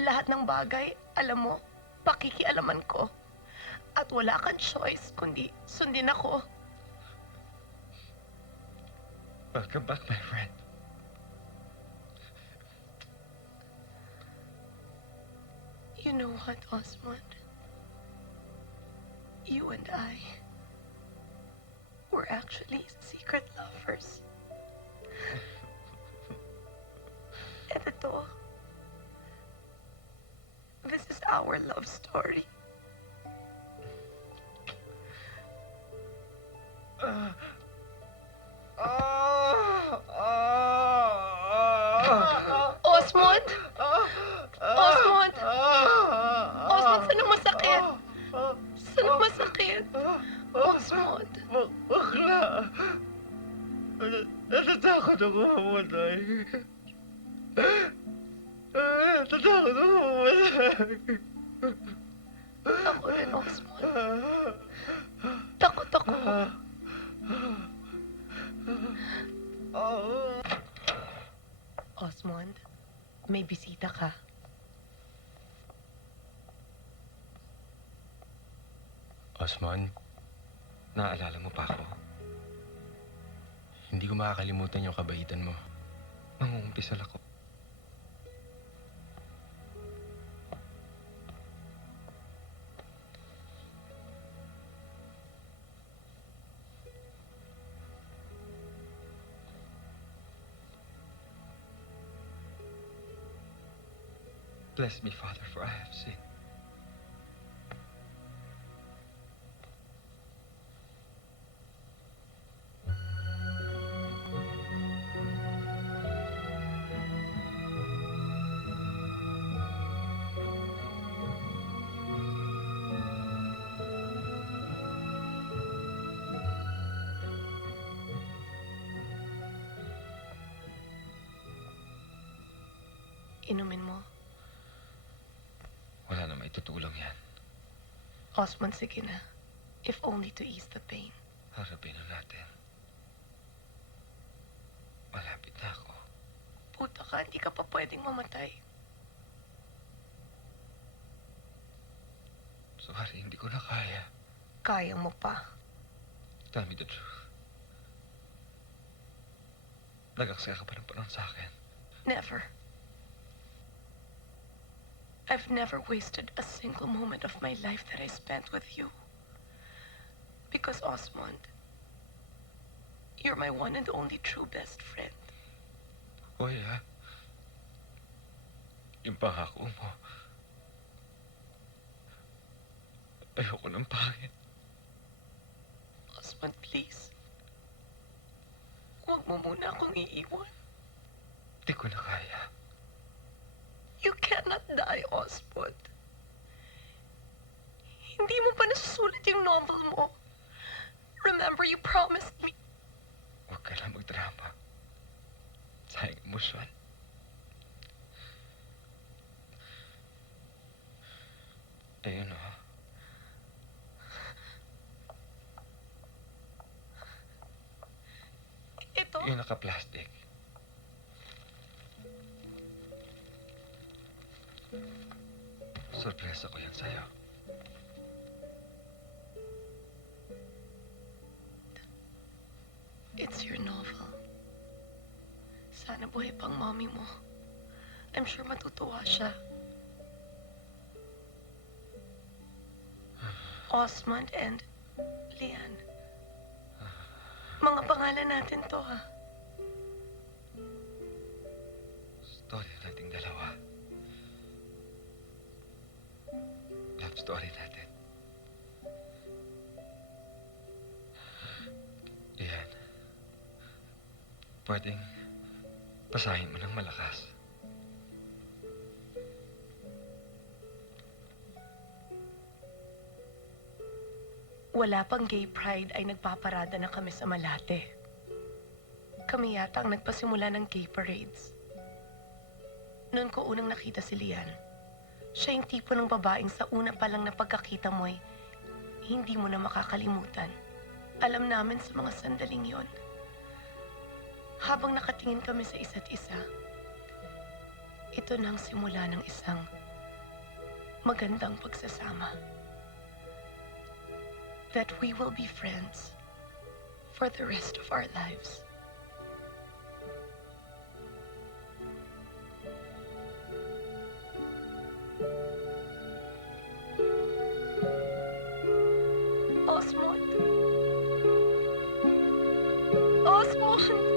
Lahat ng bagay, alam mo, pakikialaman ko. At wala kang choice kundi sundin ako. Welcome back, my friend. You know what, Osmond? You and I were actually secret lovers. And ito, this is our love story. Osmond? Osmond? Osmond, saan ang masakit? Saan ang masakit? Osmond? Bakla! Natatakot ako mamatay. Natatakot ako mamatay. Ako rin, Osmond. Takot ako. Osmond, may bisita ka. Osmond, Naalala mo pa ako? hindi ko makakalimutan yung kabaitan mo. Mangungumpisal ako. Bless me, Father, for I have sinned. Inumin mo. Wala na maitutulong yan. Osmond, sige na. If only to ease the pain. Harapin na natin. Malapit na ako. Puta ka, hindi ka pa pwedeng mamatay. Sorry, hindi ko na kaya. Kaya mo pa. Tell me the truth. Nag-aksaya ka pa ng panahon sa akin. Never. I've never wasted a single moment of my life that I spent with you. Because, Osmond, you're my one and only true best friend. Kuya, yung pangako mo, ayoko ng pangit. Osmond, please. Huwag mo muna akong iiwan. Di ko na kaya. You cannot die, Osmond. Hindi mo pa nasusulat yung novel mo. Remember, you promised me. Huwag ka lang magdrama. Sayang emosyon. Ayun o. Ito? Yung naka-plastic. Sorpresa ko yan sa'yo. It's your novel. Sana buhay pang mommy mo. I'm sure matutuwa siya. Osmond and Lian. Mga pangalan natin to, ha? Story nating dalawa. Love story natin. Yan. Pwedeng basahin mo ng malakas. Wala pang gay pride ay nagpaparada na kami sa Malate. Kami yata ang nagpasimula ng gay parades. Noon ko unang nakita si Lian, siya yung tipo ng babaeng sa una pa lang na pagkakita mo'y hindi mo na makakalimutan. Alam namin sa mga sandaling yon. Habang nakatingin kami sa isa't isa, ito na ang simula ng isang magandang pagsasama. That we will be friends for the rest of our lives. Osmond. Osmond!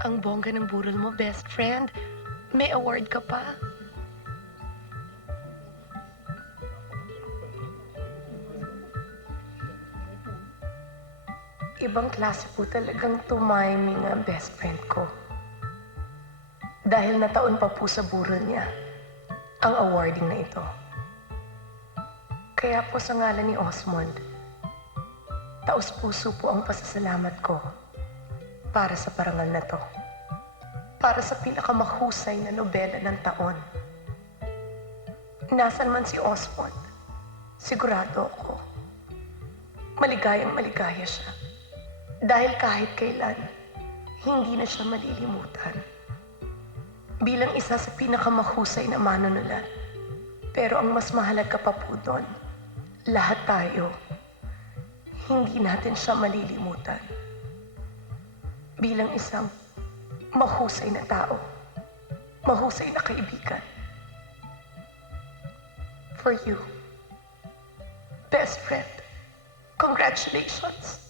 Ang bongga ng burol mo, best friend. May award ka pa. Ibang klase po talagang tumiming ang best friend ko. Dahil nataon pa po sa burol niya ang awarding na ito. Kaya po sa ngalan ni Osmond, taos-puso po ang pasasalamat ko para sa parangal na to. Para sa pinakamahusay na nobela ng taon. Nasaan man si Osmond, sigurado ako, maligayang maligaya siya. Dahil kahit kailan, hindi na siya malilimutan. Bilang isa sa pinakamahusay na manunulat. Pero ang mas mahalaga pa po doon, lahat tayo, hindi natin siya malilimutan. Bilang isang mahusay na tao, mahusay na kaibigan. For you, best friend, congratulations.